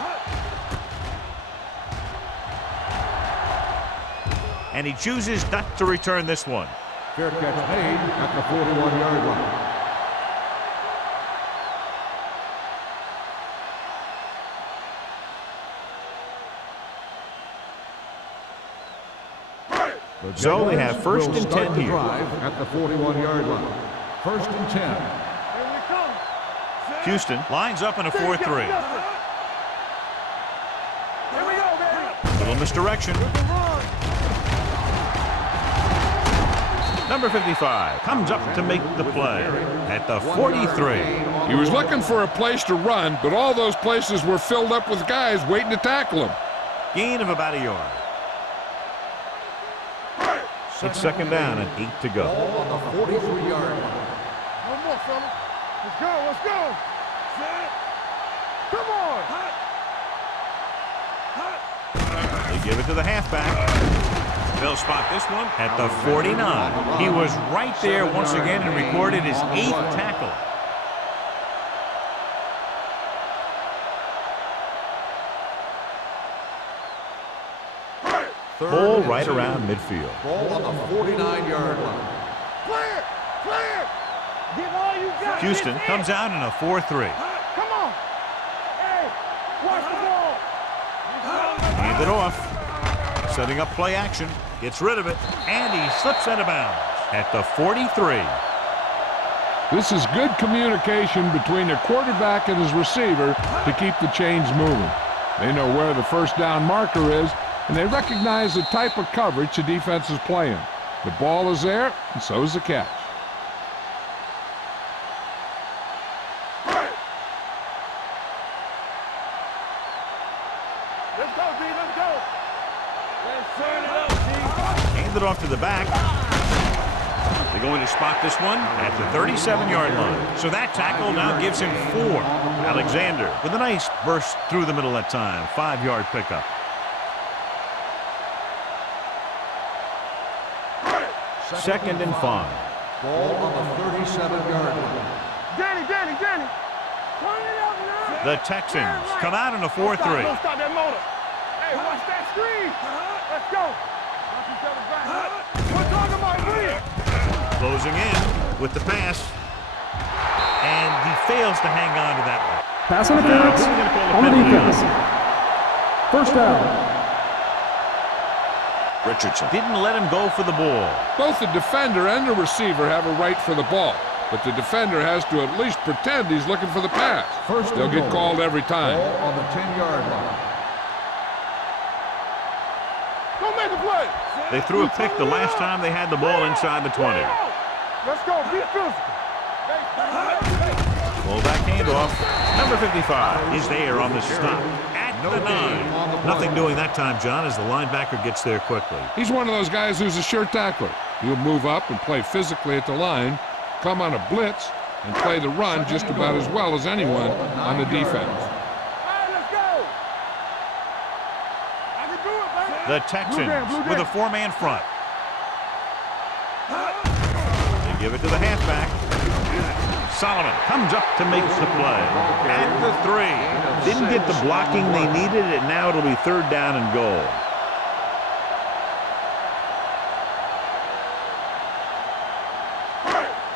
And he chooses not to return this one. Fair catch made at the 41-yard line. So they have 1st and 10 here. At the 41-yard line. 1st and 10. Here we come. Houston lines up in a 4-3. Here we go, baby. Little misdirection. Number 55 comes up to make the play at the 43. He was looking for a place to run, but all those places were filled up with guys waiting to tackle him. Gain of about a yard. It's second down and 8 to go. Ball on the 43-yard line. One more, fella. Let's go, let's go. Set. Come on. They give it to the halfback. They'll spot this one at the 49. He was right there once again and recorded his 8th tackle. Ball right around midfield. Ball on the 49-yard line. Clear, clear. Give all you got. Houston comes out in a 4-3. Come on. Hey, watch the ball. Hand it off. Setting up play action. Gets rid of it. And he slips out of bounds at the 43. This is good communication between the quarterback and his receiver to keep the chains moving. They know where the first down marker is, and they recognize the type of coverage the defense is playing. The ball is there, and so is the catch. Let's go, D, let's go. Let's turn it up, D. Hand it off to the back. They're going to spot this one at the 37-yard line. So that tackle now gives him 4. Alexander with a nice burst through the middle that time. 5-yard pickup. Second and 5. Ball on the 37-yard line. Danny. Turn it up now. The Texans come out in a 4-3. Don't stop that motor. Hey, watch that screen. Let's go. Watch each other back. We're talking about Reed. Closing in with the pass. And he fails to hang on to that one. Pass interference on the defense. First down. Richardson didn't let him go for the ball. Both the defender and the receiver have a right for the ball, but the defender has to at least pretend he's looking for the pass. They'll get called every time. Ball on the 10-yard line. Don't make a play. They threw a pick the last time they had the ball inside the 20. Let's go. Be physical. Full back handoff. Number 55 is there on the stop at the 9. Nothing doing that time, John, as the linebacker gets there quickly. He's one of those guys who's a sure tackler. He'll move up and play physically at the line, come on a blitz, and play the run just about as well as anyone on the defense. The Texans with a 4-man front. They give it to the halfback. Solomon comes up to make the play at the 3. Didn't get the blocking they needed, and now it'll be third down and goal.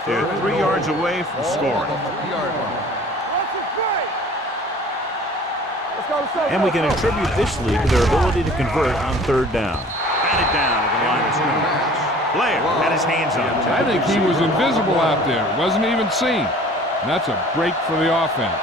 They're 3 yards away from scoring. And we can attribute this lead to their ability to convert on third down. Batted down at the line of scrimmage. Blair had his hands on it. I think he was invisible out there. Wasn't even seen. And that's a break for the offense.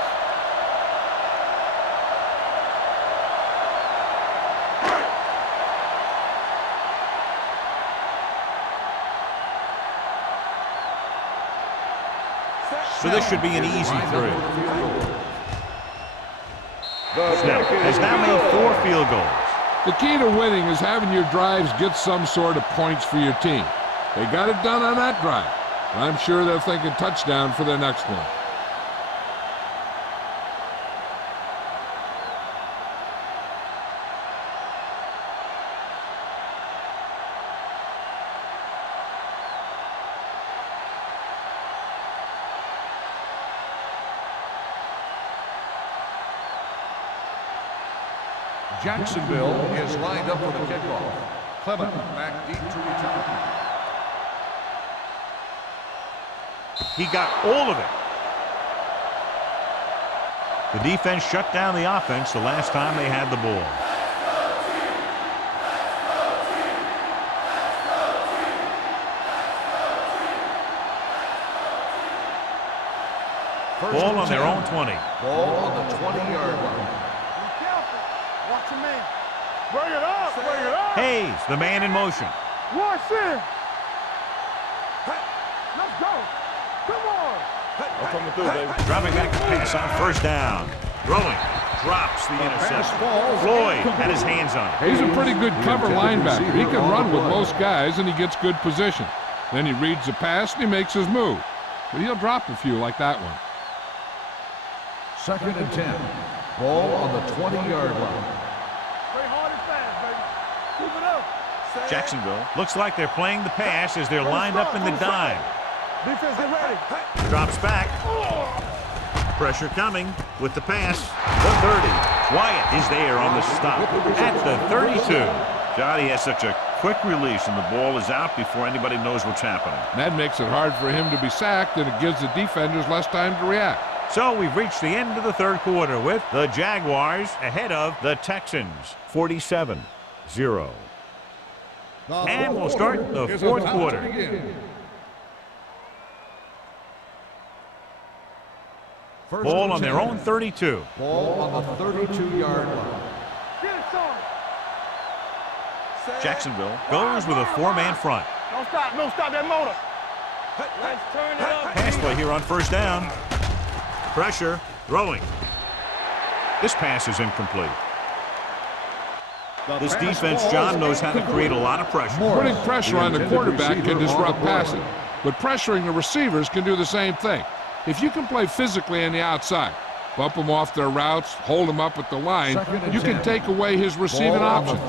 So this should be an easy 3. Snell has now made 4 field goals. The key to winning is having your drives get some sort of points for your team. They got it done on that drive. And I'm sure they're thinking touchdown for their next one. Jacksonville is lined up for the kickoff. Clement back deep to return. He got all of it. The defense shut down the offense the last time they had the ball. Ball on their own 20. Ball on the 20-yard line. Watch him in. Bring it up. Hayes, the man in motion. Watch him. That's coming through, baby. Dropping back to pass on first down. Throwing. Drops the interception. Floyd had his hands on it. He's a pretty good cover linebacker. He can run with most guys, and he gets good position. Then he reads the pass, and he makes his move. But he'll drop a few like that one. 2nd and 10. Ball on the 20-yard line. Play hard and fast, baby. Keep it up. Jacksonville looks like they're playing the pass as they're lined up in the dime. Defense, get ready. Drops back. Pressure coming with the pass. The 30. Wyatt is there on the stop at the 32. Johnny has such a quick release, and the ball is out before anybody knows what's happening. That makes it hard for him to be sacked, and it gives the defenders less time to react. So we've reached the end of the third quarter with the Jaguars ahead of the Texans, 47-0. And we'll start the fourth quarter. Ball on their own 32. Ball on the 32-yard line. Get it, son. Jacksonville goes with a four-man front. Don't stop that motor. Let's turn it up. Pass play here on first down. Pressure, throwing. This pass is incomplete. This defense, John, knows how to create a lot of pressure. Putting pressure on the quarterback can disrupt passing, but pressuring the receivers can do the same thing. If you can play physically on the outside, bump them off their routes, hold them up at the line, you can take away his receiving options,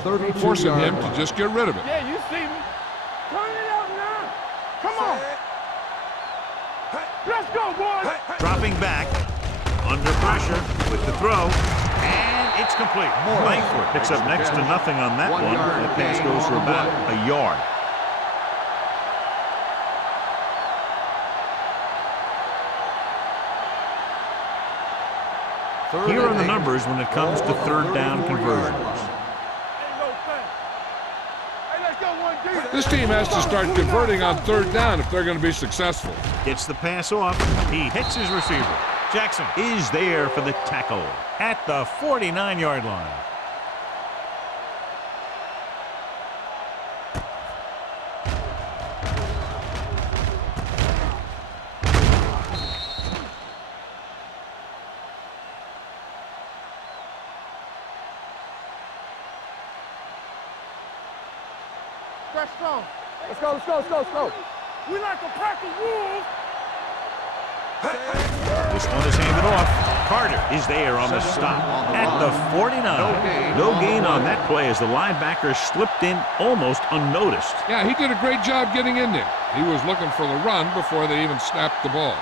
forcing him to just get rid of it. Yeah, you see me. Turn it up now. Come on. Let's go, boys. Dropping back, under pressure with the throw, and it's complete. Langford picks up next to nothing on that one. The pass goes for about a yard. Here are the numbers when it comes to third down conversions. This team has to start converting on third down if they're going to be successful. Gets the pass off. He hits his receiver. Jackson is there for the tackle at the 49-yard line. That's strong. Let's go. We like to practice wolves. This one is handed off. Carter is there on the stop at the 49. No gain on that play as the linebacker slipped in almost unnoticed. Yeah, he did a great job getting in there. He was looking for the run before they even snapped the ball.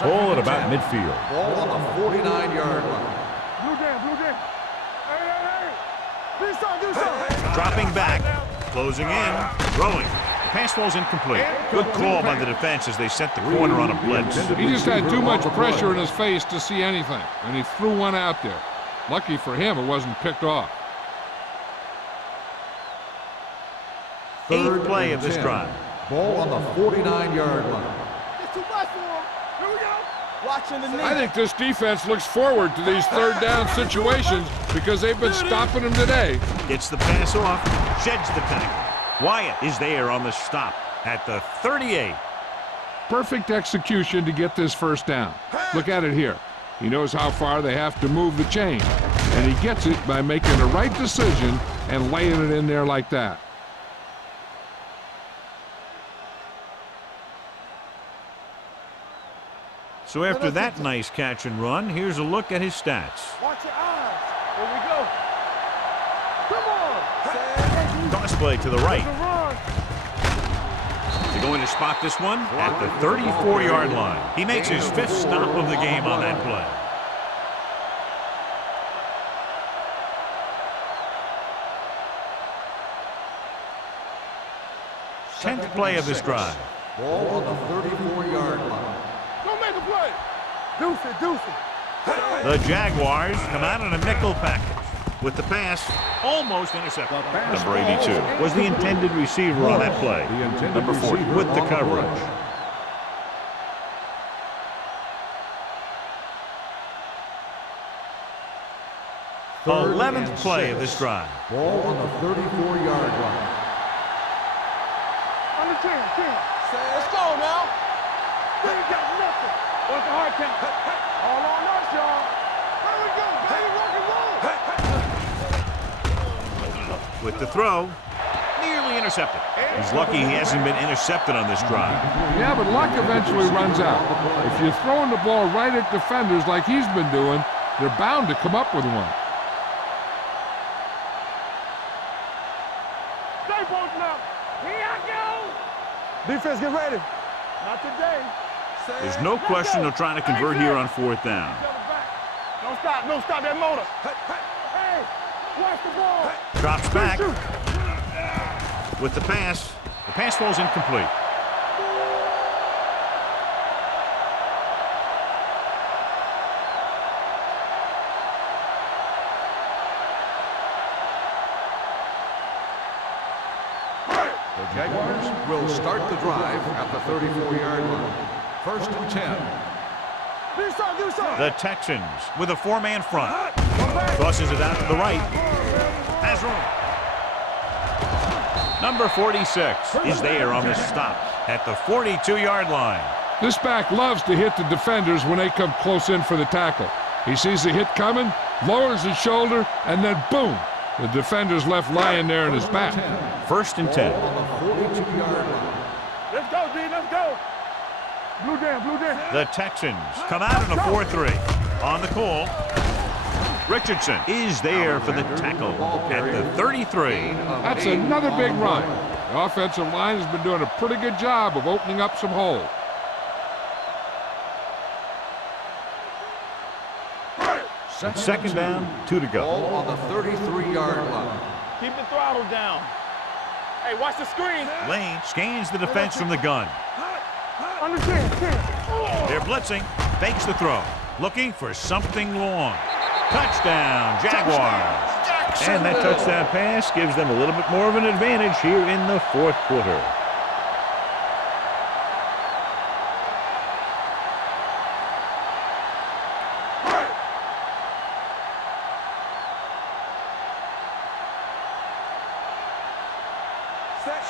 Ball at about midfield. Ball on the 49-yard line. Blue game. Hey. Do something. Dropping back, closing in, throwing. The pass falls incomplete. Good call by the defense as they set the corner on a blitz. He just had too much pressure in his face to see anything, and he threw one out there. Lucky for him, it wasn't picked off. Eighth play of this drive. Ball on the 49-yard line. It's too much for him. Here we go. Watching the knee. I think this defense looks forward to these third down situations because they've been stopping them today. Gets the pass off, sheds the tackle. Wyatt is there on the stop at the 38. Perfect execution to get this first down. Look at it here. He knows how far they have to move the chain, and he gets it by making the right decision and laying it in there like that. So after that nice catch and run, here's a look at his stats. Watch your eyes. Here we go. Come on. Toss play to the right. Run. They're going to spot this one at the 34-yard line. He makes his fifth stop of the game on that play. Tenth play of this drive. Ball on the 34-yard line. Don't make a play. Deuce it. The Jaguars come out in a nickel package with the pass almost intercepted. Number 82 was the intended receiver on that play. Number 40 with the coverage. The 11th play of this drive. Ball on the 34-yard line. On the 10. Let's go now. ain't got nothing. What's the hard count? All on us, y'all. Here we go, baby. Rock and roll. With the throw, nearly intercepted. He's lucky he hasn't been intercepted on this drive. Yeah, but luck eventually runs out. If you're throwing the ball right at defenders like he's been doing, they're bound to come up with one. Stay posting up. Here I go. Defense, get ready. Not today. There's no question they're trying to convert here on 4th down. Don't stop. Don't stop that motor. Hey, watch the ball. Drops back with the pass. The pass falls incomplete. The Jaguars will start the drive at the 34-yard line. 1st and 10. Do something. The Texans with a 4-man front. Tosses it out to the right. Has room. Number 46 is there on the stop at the 42-yard line. This back loves to hit the defenders when they come close in for the tackle. He sees the hit coming, lowers his shoulder, and then boom, the defender's left lying there in his back. 1st and 10. On the 42-yard line. Let's go, D. Let's go. Blue down. The Texans come out in a 4-3. On the call, Richardson is there for the tackle at the 33. That's another big run. The offensive line has been doing a pretty good job of opening up some holes. Second down, 2 to go. Ball on the 33-yard line. Keep the throttle down. Hey, watch the screen. Lane scans the defense from the gun. Understand. They're blitzing, fakes the throw, looking for something long. Touchdown, Jaguars. And that touchdown pass gives them a little bit more of an advantage here in the 4th quarter.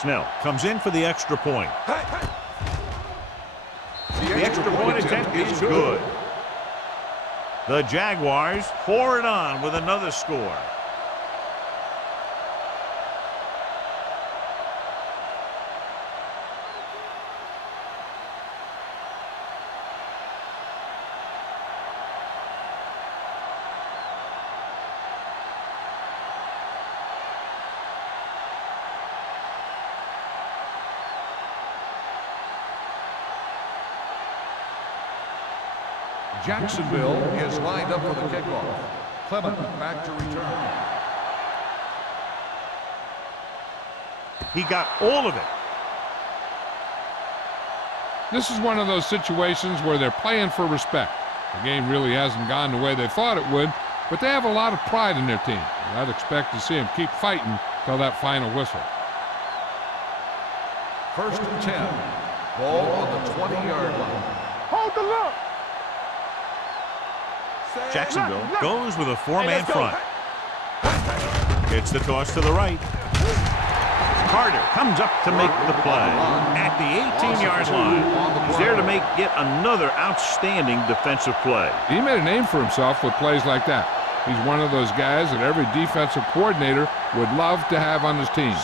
Snell comes in for the extra point. The extra point attempt is good. The Jaguars pour it on with another score. Jacksonville is lined up for the kickoff. Clement back to return. He got all of it. This is one of those situations where they're playing for respect. The game really hasn't gone the way they thought it would, but they have a lot of pride in their team. I'd expect to see them keep fighting till that final whistle. 1st and 10. Ball on the 20-yard line. Hold the look. Jacksonville goes with a 4-man front. It's the toss to the right. Carter comes up to make the play at the 18-yard line. He's there to make yet another outstanding defensive play. He made a name for himself with plays like that. He's one of those guys that every defensive coordinator would love to have on his team.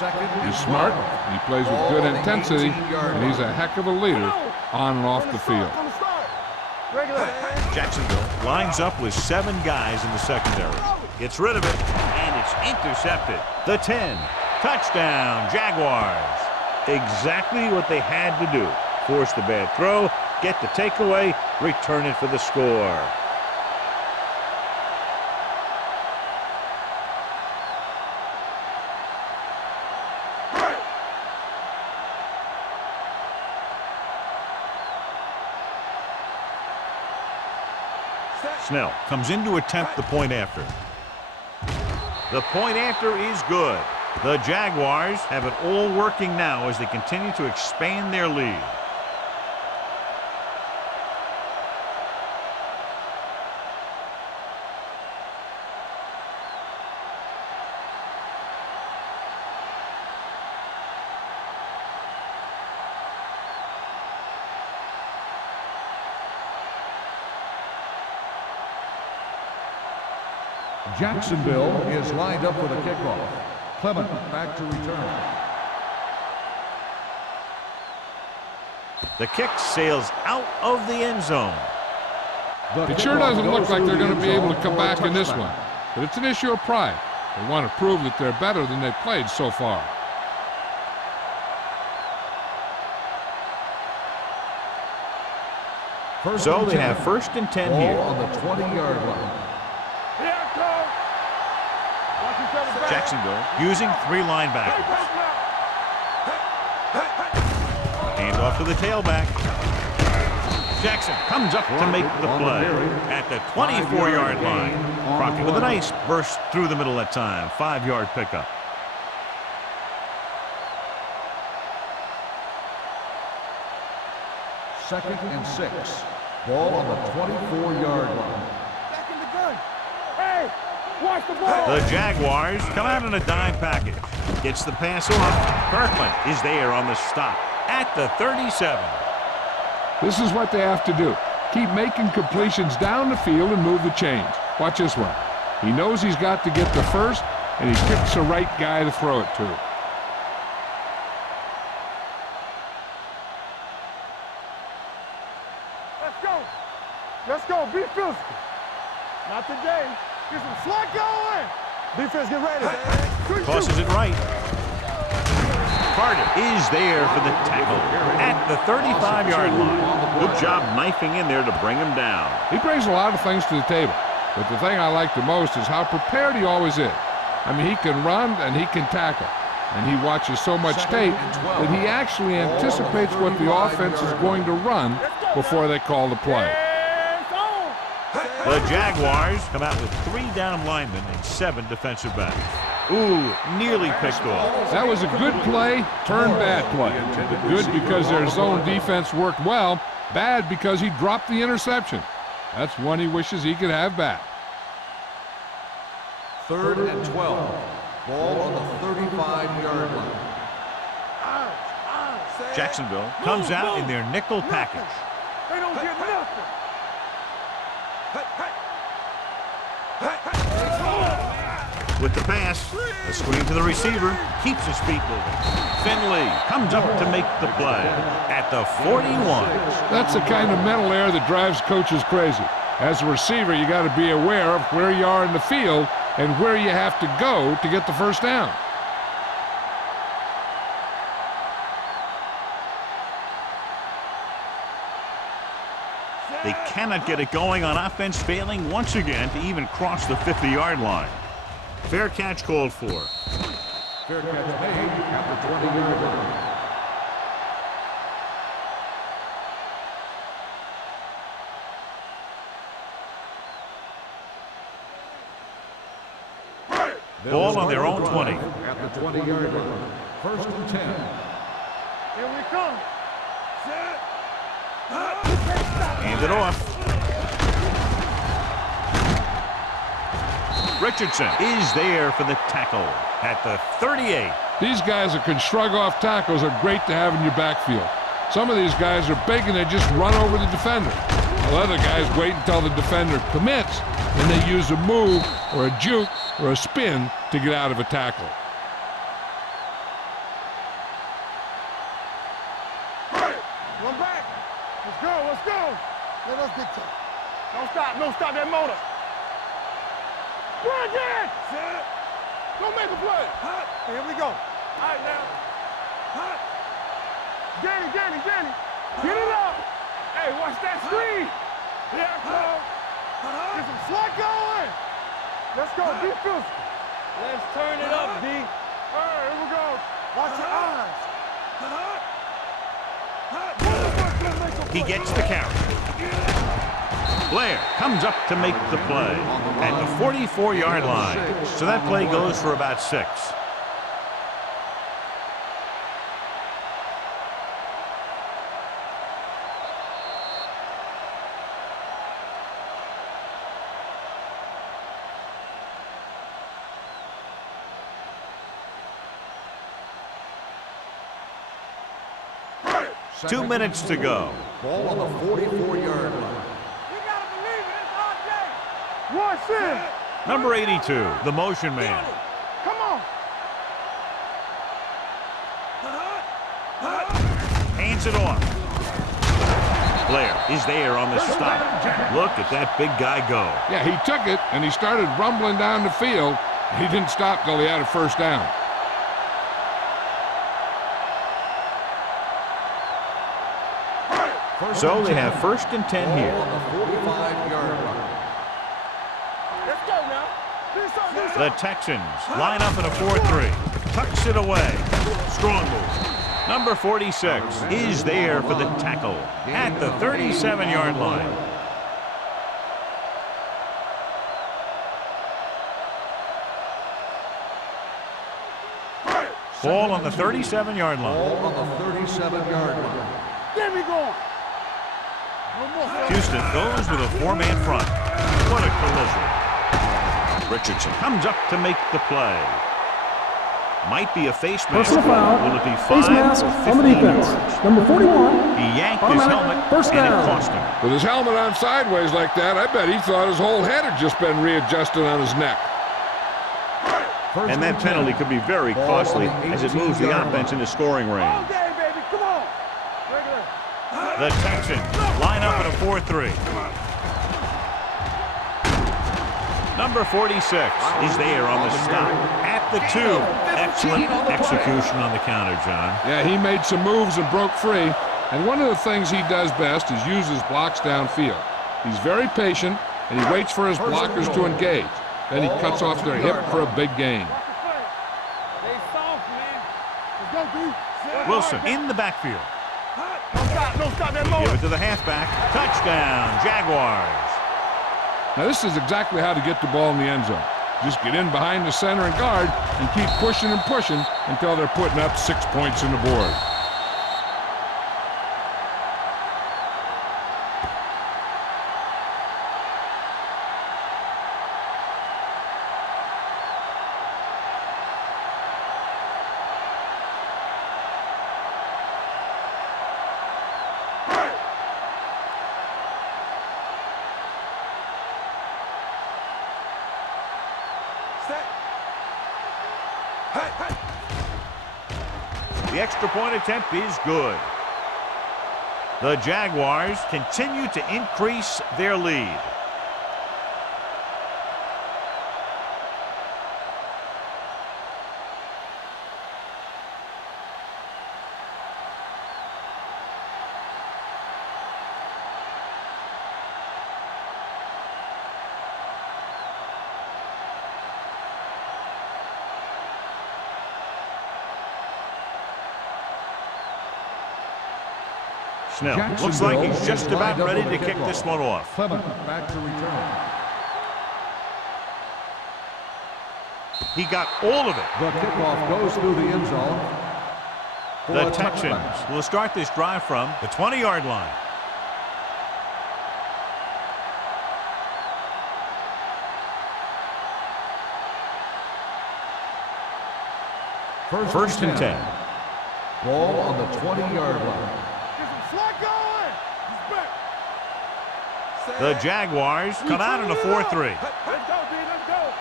He's smart, he plays with good intensity, and he's a heck of a leader on and off the field. Jacksonville lines up with 7 guys in the secondary. Gets rid of it, and it's intercepted. The 10. Touchdown, Jaguars. Exactly what they had to do. Force the bad throw, get the takeaway, return it for the score. Snell comes in to attempt the point after. The point after is good. The Jaguars have it all working now as they continue to expand their lead. Jacksonville is lined up for the kickoff. Clement back to return. The kick sails out of the end zone. It sure doesn't look like they're going to be able to come back in this one, but it's an issue of pride. They want to prove that they're better than they've played so far. So they have 1st and 10 here. On the 20-yard line. Jacksonville using 3 linebackers. Hand off to the tailback. Jackson comes up to make the play at the 24-yard line. Crockett with a nice burst through the middle that time. 5-yard pickup. Second and 6. Ball on the 24-yard line. Back in the gun. Hey, watch the ball. The Jaguars come out in a dime package. Gets the pass off. Kirkland is there on the stop at the 37. This is what they have to do. Keep making completions down the field and move the chains. Watch this one. He knows he's got to get the first, and he picks the right guy to throw it to. Let's go. Be physical. Not today. Get some slot going. Defense, get ready. Tosses it right. Carter is there for the tackle at the 35-yard line. Good job knifing in there to bring him down. He brings a lot of things to the table, but the thing I like the most is how prepared he always is. I mean, he can run and he can tackle, and he watches so much tape that he actually anticipates what the offense is going to run before they call the play. The Jaguars come out with 3 down linemen and 7 defensive backs. Ooh, nearly picked off. That was a good play, turned bad play. Good because their zone defense worked well, bad because he dropped the interception. That's one he wishes he could have back. 3rd and 12. Ball on the 35-yard line. Jacksonville comes out in their nickel package. They don't get nothing. With the pass, a screen to the receiver, keeps his feet moving. Finley comes up to make the play at the 41. That's the kind of mental error that drives coaches crazy. As a receiver, you got to be aware of where you are in the field and where you have to go to get the first down. They cannot get it going on offense, failing once again to even cross the 50-yard line. Fair catch called for. Fair catch made at the 20-yard line. Ball on their own 20. At the 20-yard line. 1st and 10. Here we come. Hand it off. Richardson is there for the tackle at the 38. These guys that can shrug off tackles are great to have in your backfield. Some of these guys are big and they just run over the defender. While other guys wait until the defender commits and they use a move or a juke or a spin to get out of a tackle. One back. Let's go. Let's go. Let us dictate. Don't stop. Don't stop that motor. Bring it! Don't make a play. Here we go. All right, now. Danny. Get it up. Hey, watch that screen. Here I come. Get some slot going. Let's go. Be physical. Let's turn it up, D. All right, here we go. Watch your eyes. He gets the carry. Blair comes up to make the play at the 44-yard line. So that play goes for about 6. Two minutes to go. Ball on the 44-yard line. We gotta believe it. It's our day. Watch this. Number 82, the motion man. Come on. Hands it off. Blair is there on the stop. Look at that big guy go. Yeah, he took it, and he started rumbling down the field. He didn't stop till he had a first down. So they have 1st and 10 here. On the 45-yard line. Let's go now. Do something. The Texans line up in a 4-3. Tucks it away. Strong move. Number 46 is there for the tackle at the 37-yard line. Ball on the 37-yard line. Ball on the 37-yard line. Get me going. No more. Houston goes with a 4-man front. What a collision. Richardson comes up to make the play. Might be a face mask. Personal foul. Will it be 5 Face mask or on the 15 defense. yards? Number 41. He yanked his Automatic helmet first and it down. cost him. With his helmet on sideways like that, I bet he thought his whole head had just been readjusted on his neck. And that penalty could be very costly as it moves the offense into scoring All range. day, baby. Come on. Regular. The Texans line up in a 4-3. Number 46 is there on the stop at the 2. Excellent execution on the counter, John. Yeah, he made some moves and broke free. And one of the things he does best is use his blocks downfield. He's very patient, and he waits for his blockers to engage. Then he cuts off their hip for a big gain. Watch the play. They soft, man. Let's go, D. Wilson in the backfield. Don't stop that Give motor. it to the halfback. Touchdown, Jaguars. Now, this is exactly how to get the ball in the end zone. Just get in behind the center and guard and keep pushing and pushing until they're putting up 6 points on the board. The extra point attempt is good. The Jaguars continue to increase their lead. Snell looks like he's just about ready to kick this one off. Clement back to return. He got all of it. The kickoff goes through the end zone. for The a touchback. Texans will start this drive from the 20-yard line. First and 10. Ball on the 20-yard line. Get some slack going. He's back. The Jaguars come out in a 4-3. Let's go, D. Let's go.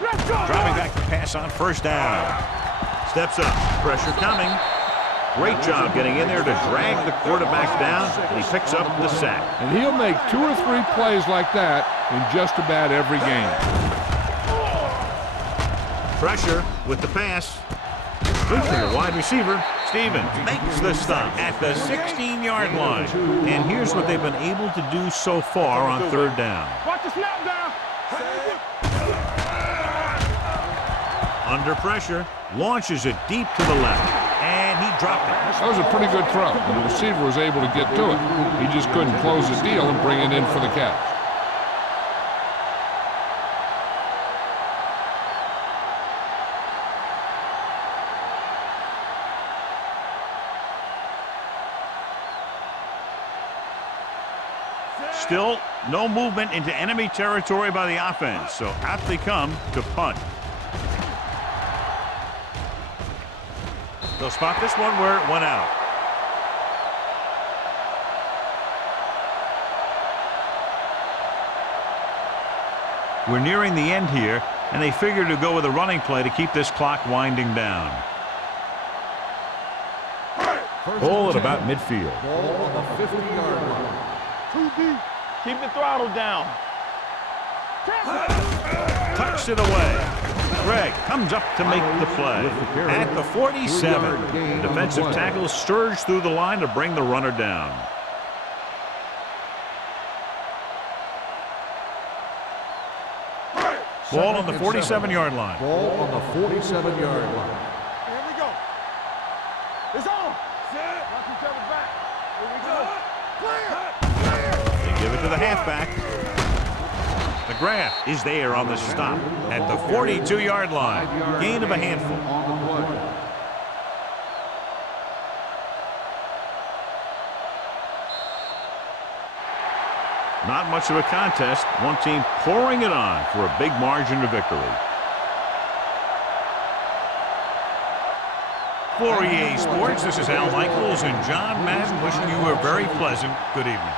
Let's go. Driving back to pass on first down. Steps up. Pressure coming. Great job getting in there to drag the quarterback down. And he picks up the sack. And he'll make 2 or 3 plays like that in just about every game. Pressure with the pass. Good for your wide receiver. Stevens makes the stop at the 16-yard line. And here's what they've been able to do so far on third down. Watch the snap down. Under pressure, launches it deep to the left. And he dropped it. That was a pretty good throw. The receiver was able to get to it. He just couldn't close the deal and bring it in for the catch. Still no movement into enemy territory by the offense. So out they come to punt. They'll spot this one where it went out. We're nearing the end here, and they figure to go with a running play to keep this clock winding down. Ball at about midfield. Ball on the 50-yard line. Too deep. Keep the throttle down. Tucks it away. Greg comes up to make the play. At the 47, defensive tackles surge through the line to bring the runner down. Ball on the 47-yard line. Ball on the 47-yard line. Here we go. It's on. Knock each other back. Here we go. Clear. They give it to the halfback. McGrath is there on the stop at the 42-yard line. Gain of a handful. On the play. Not much of a contest. One team pouring it on for a big margin of victory. For EA Sports, this is Al Michaels and John Madden wishing you a very pleasant good evening.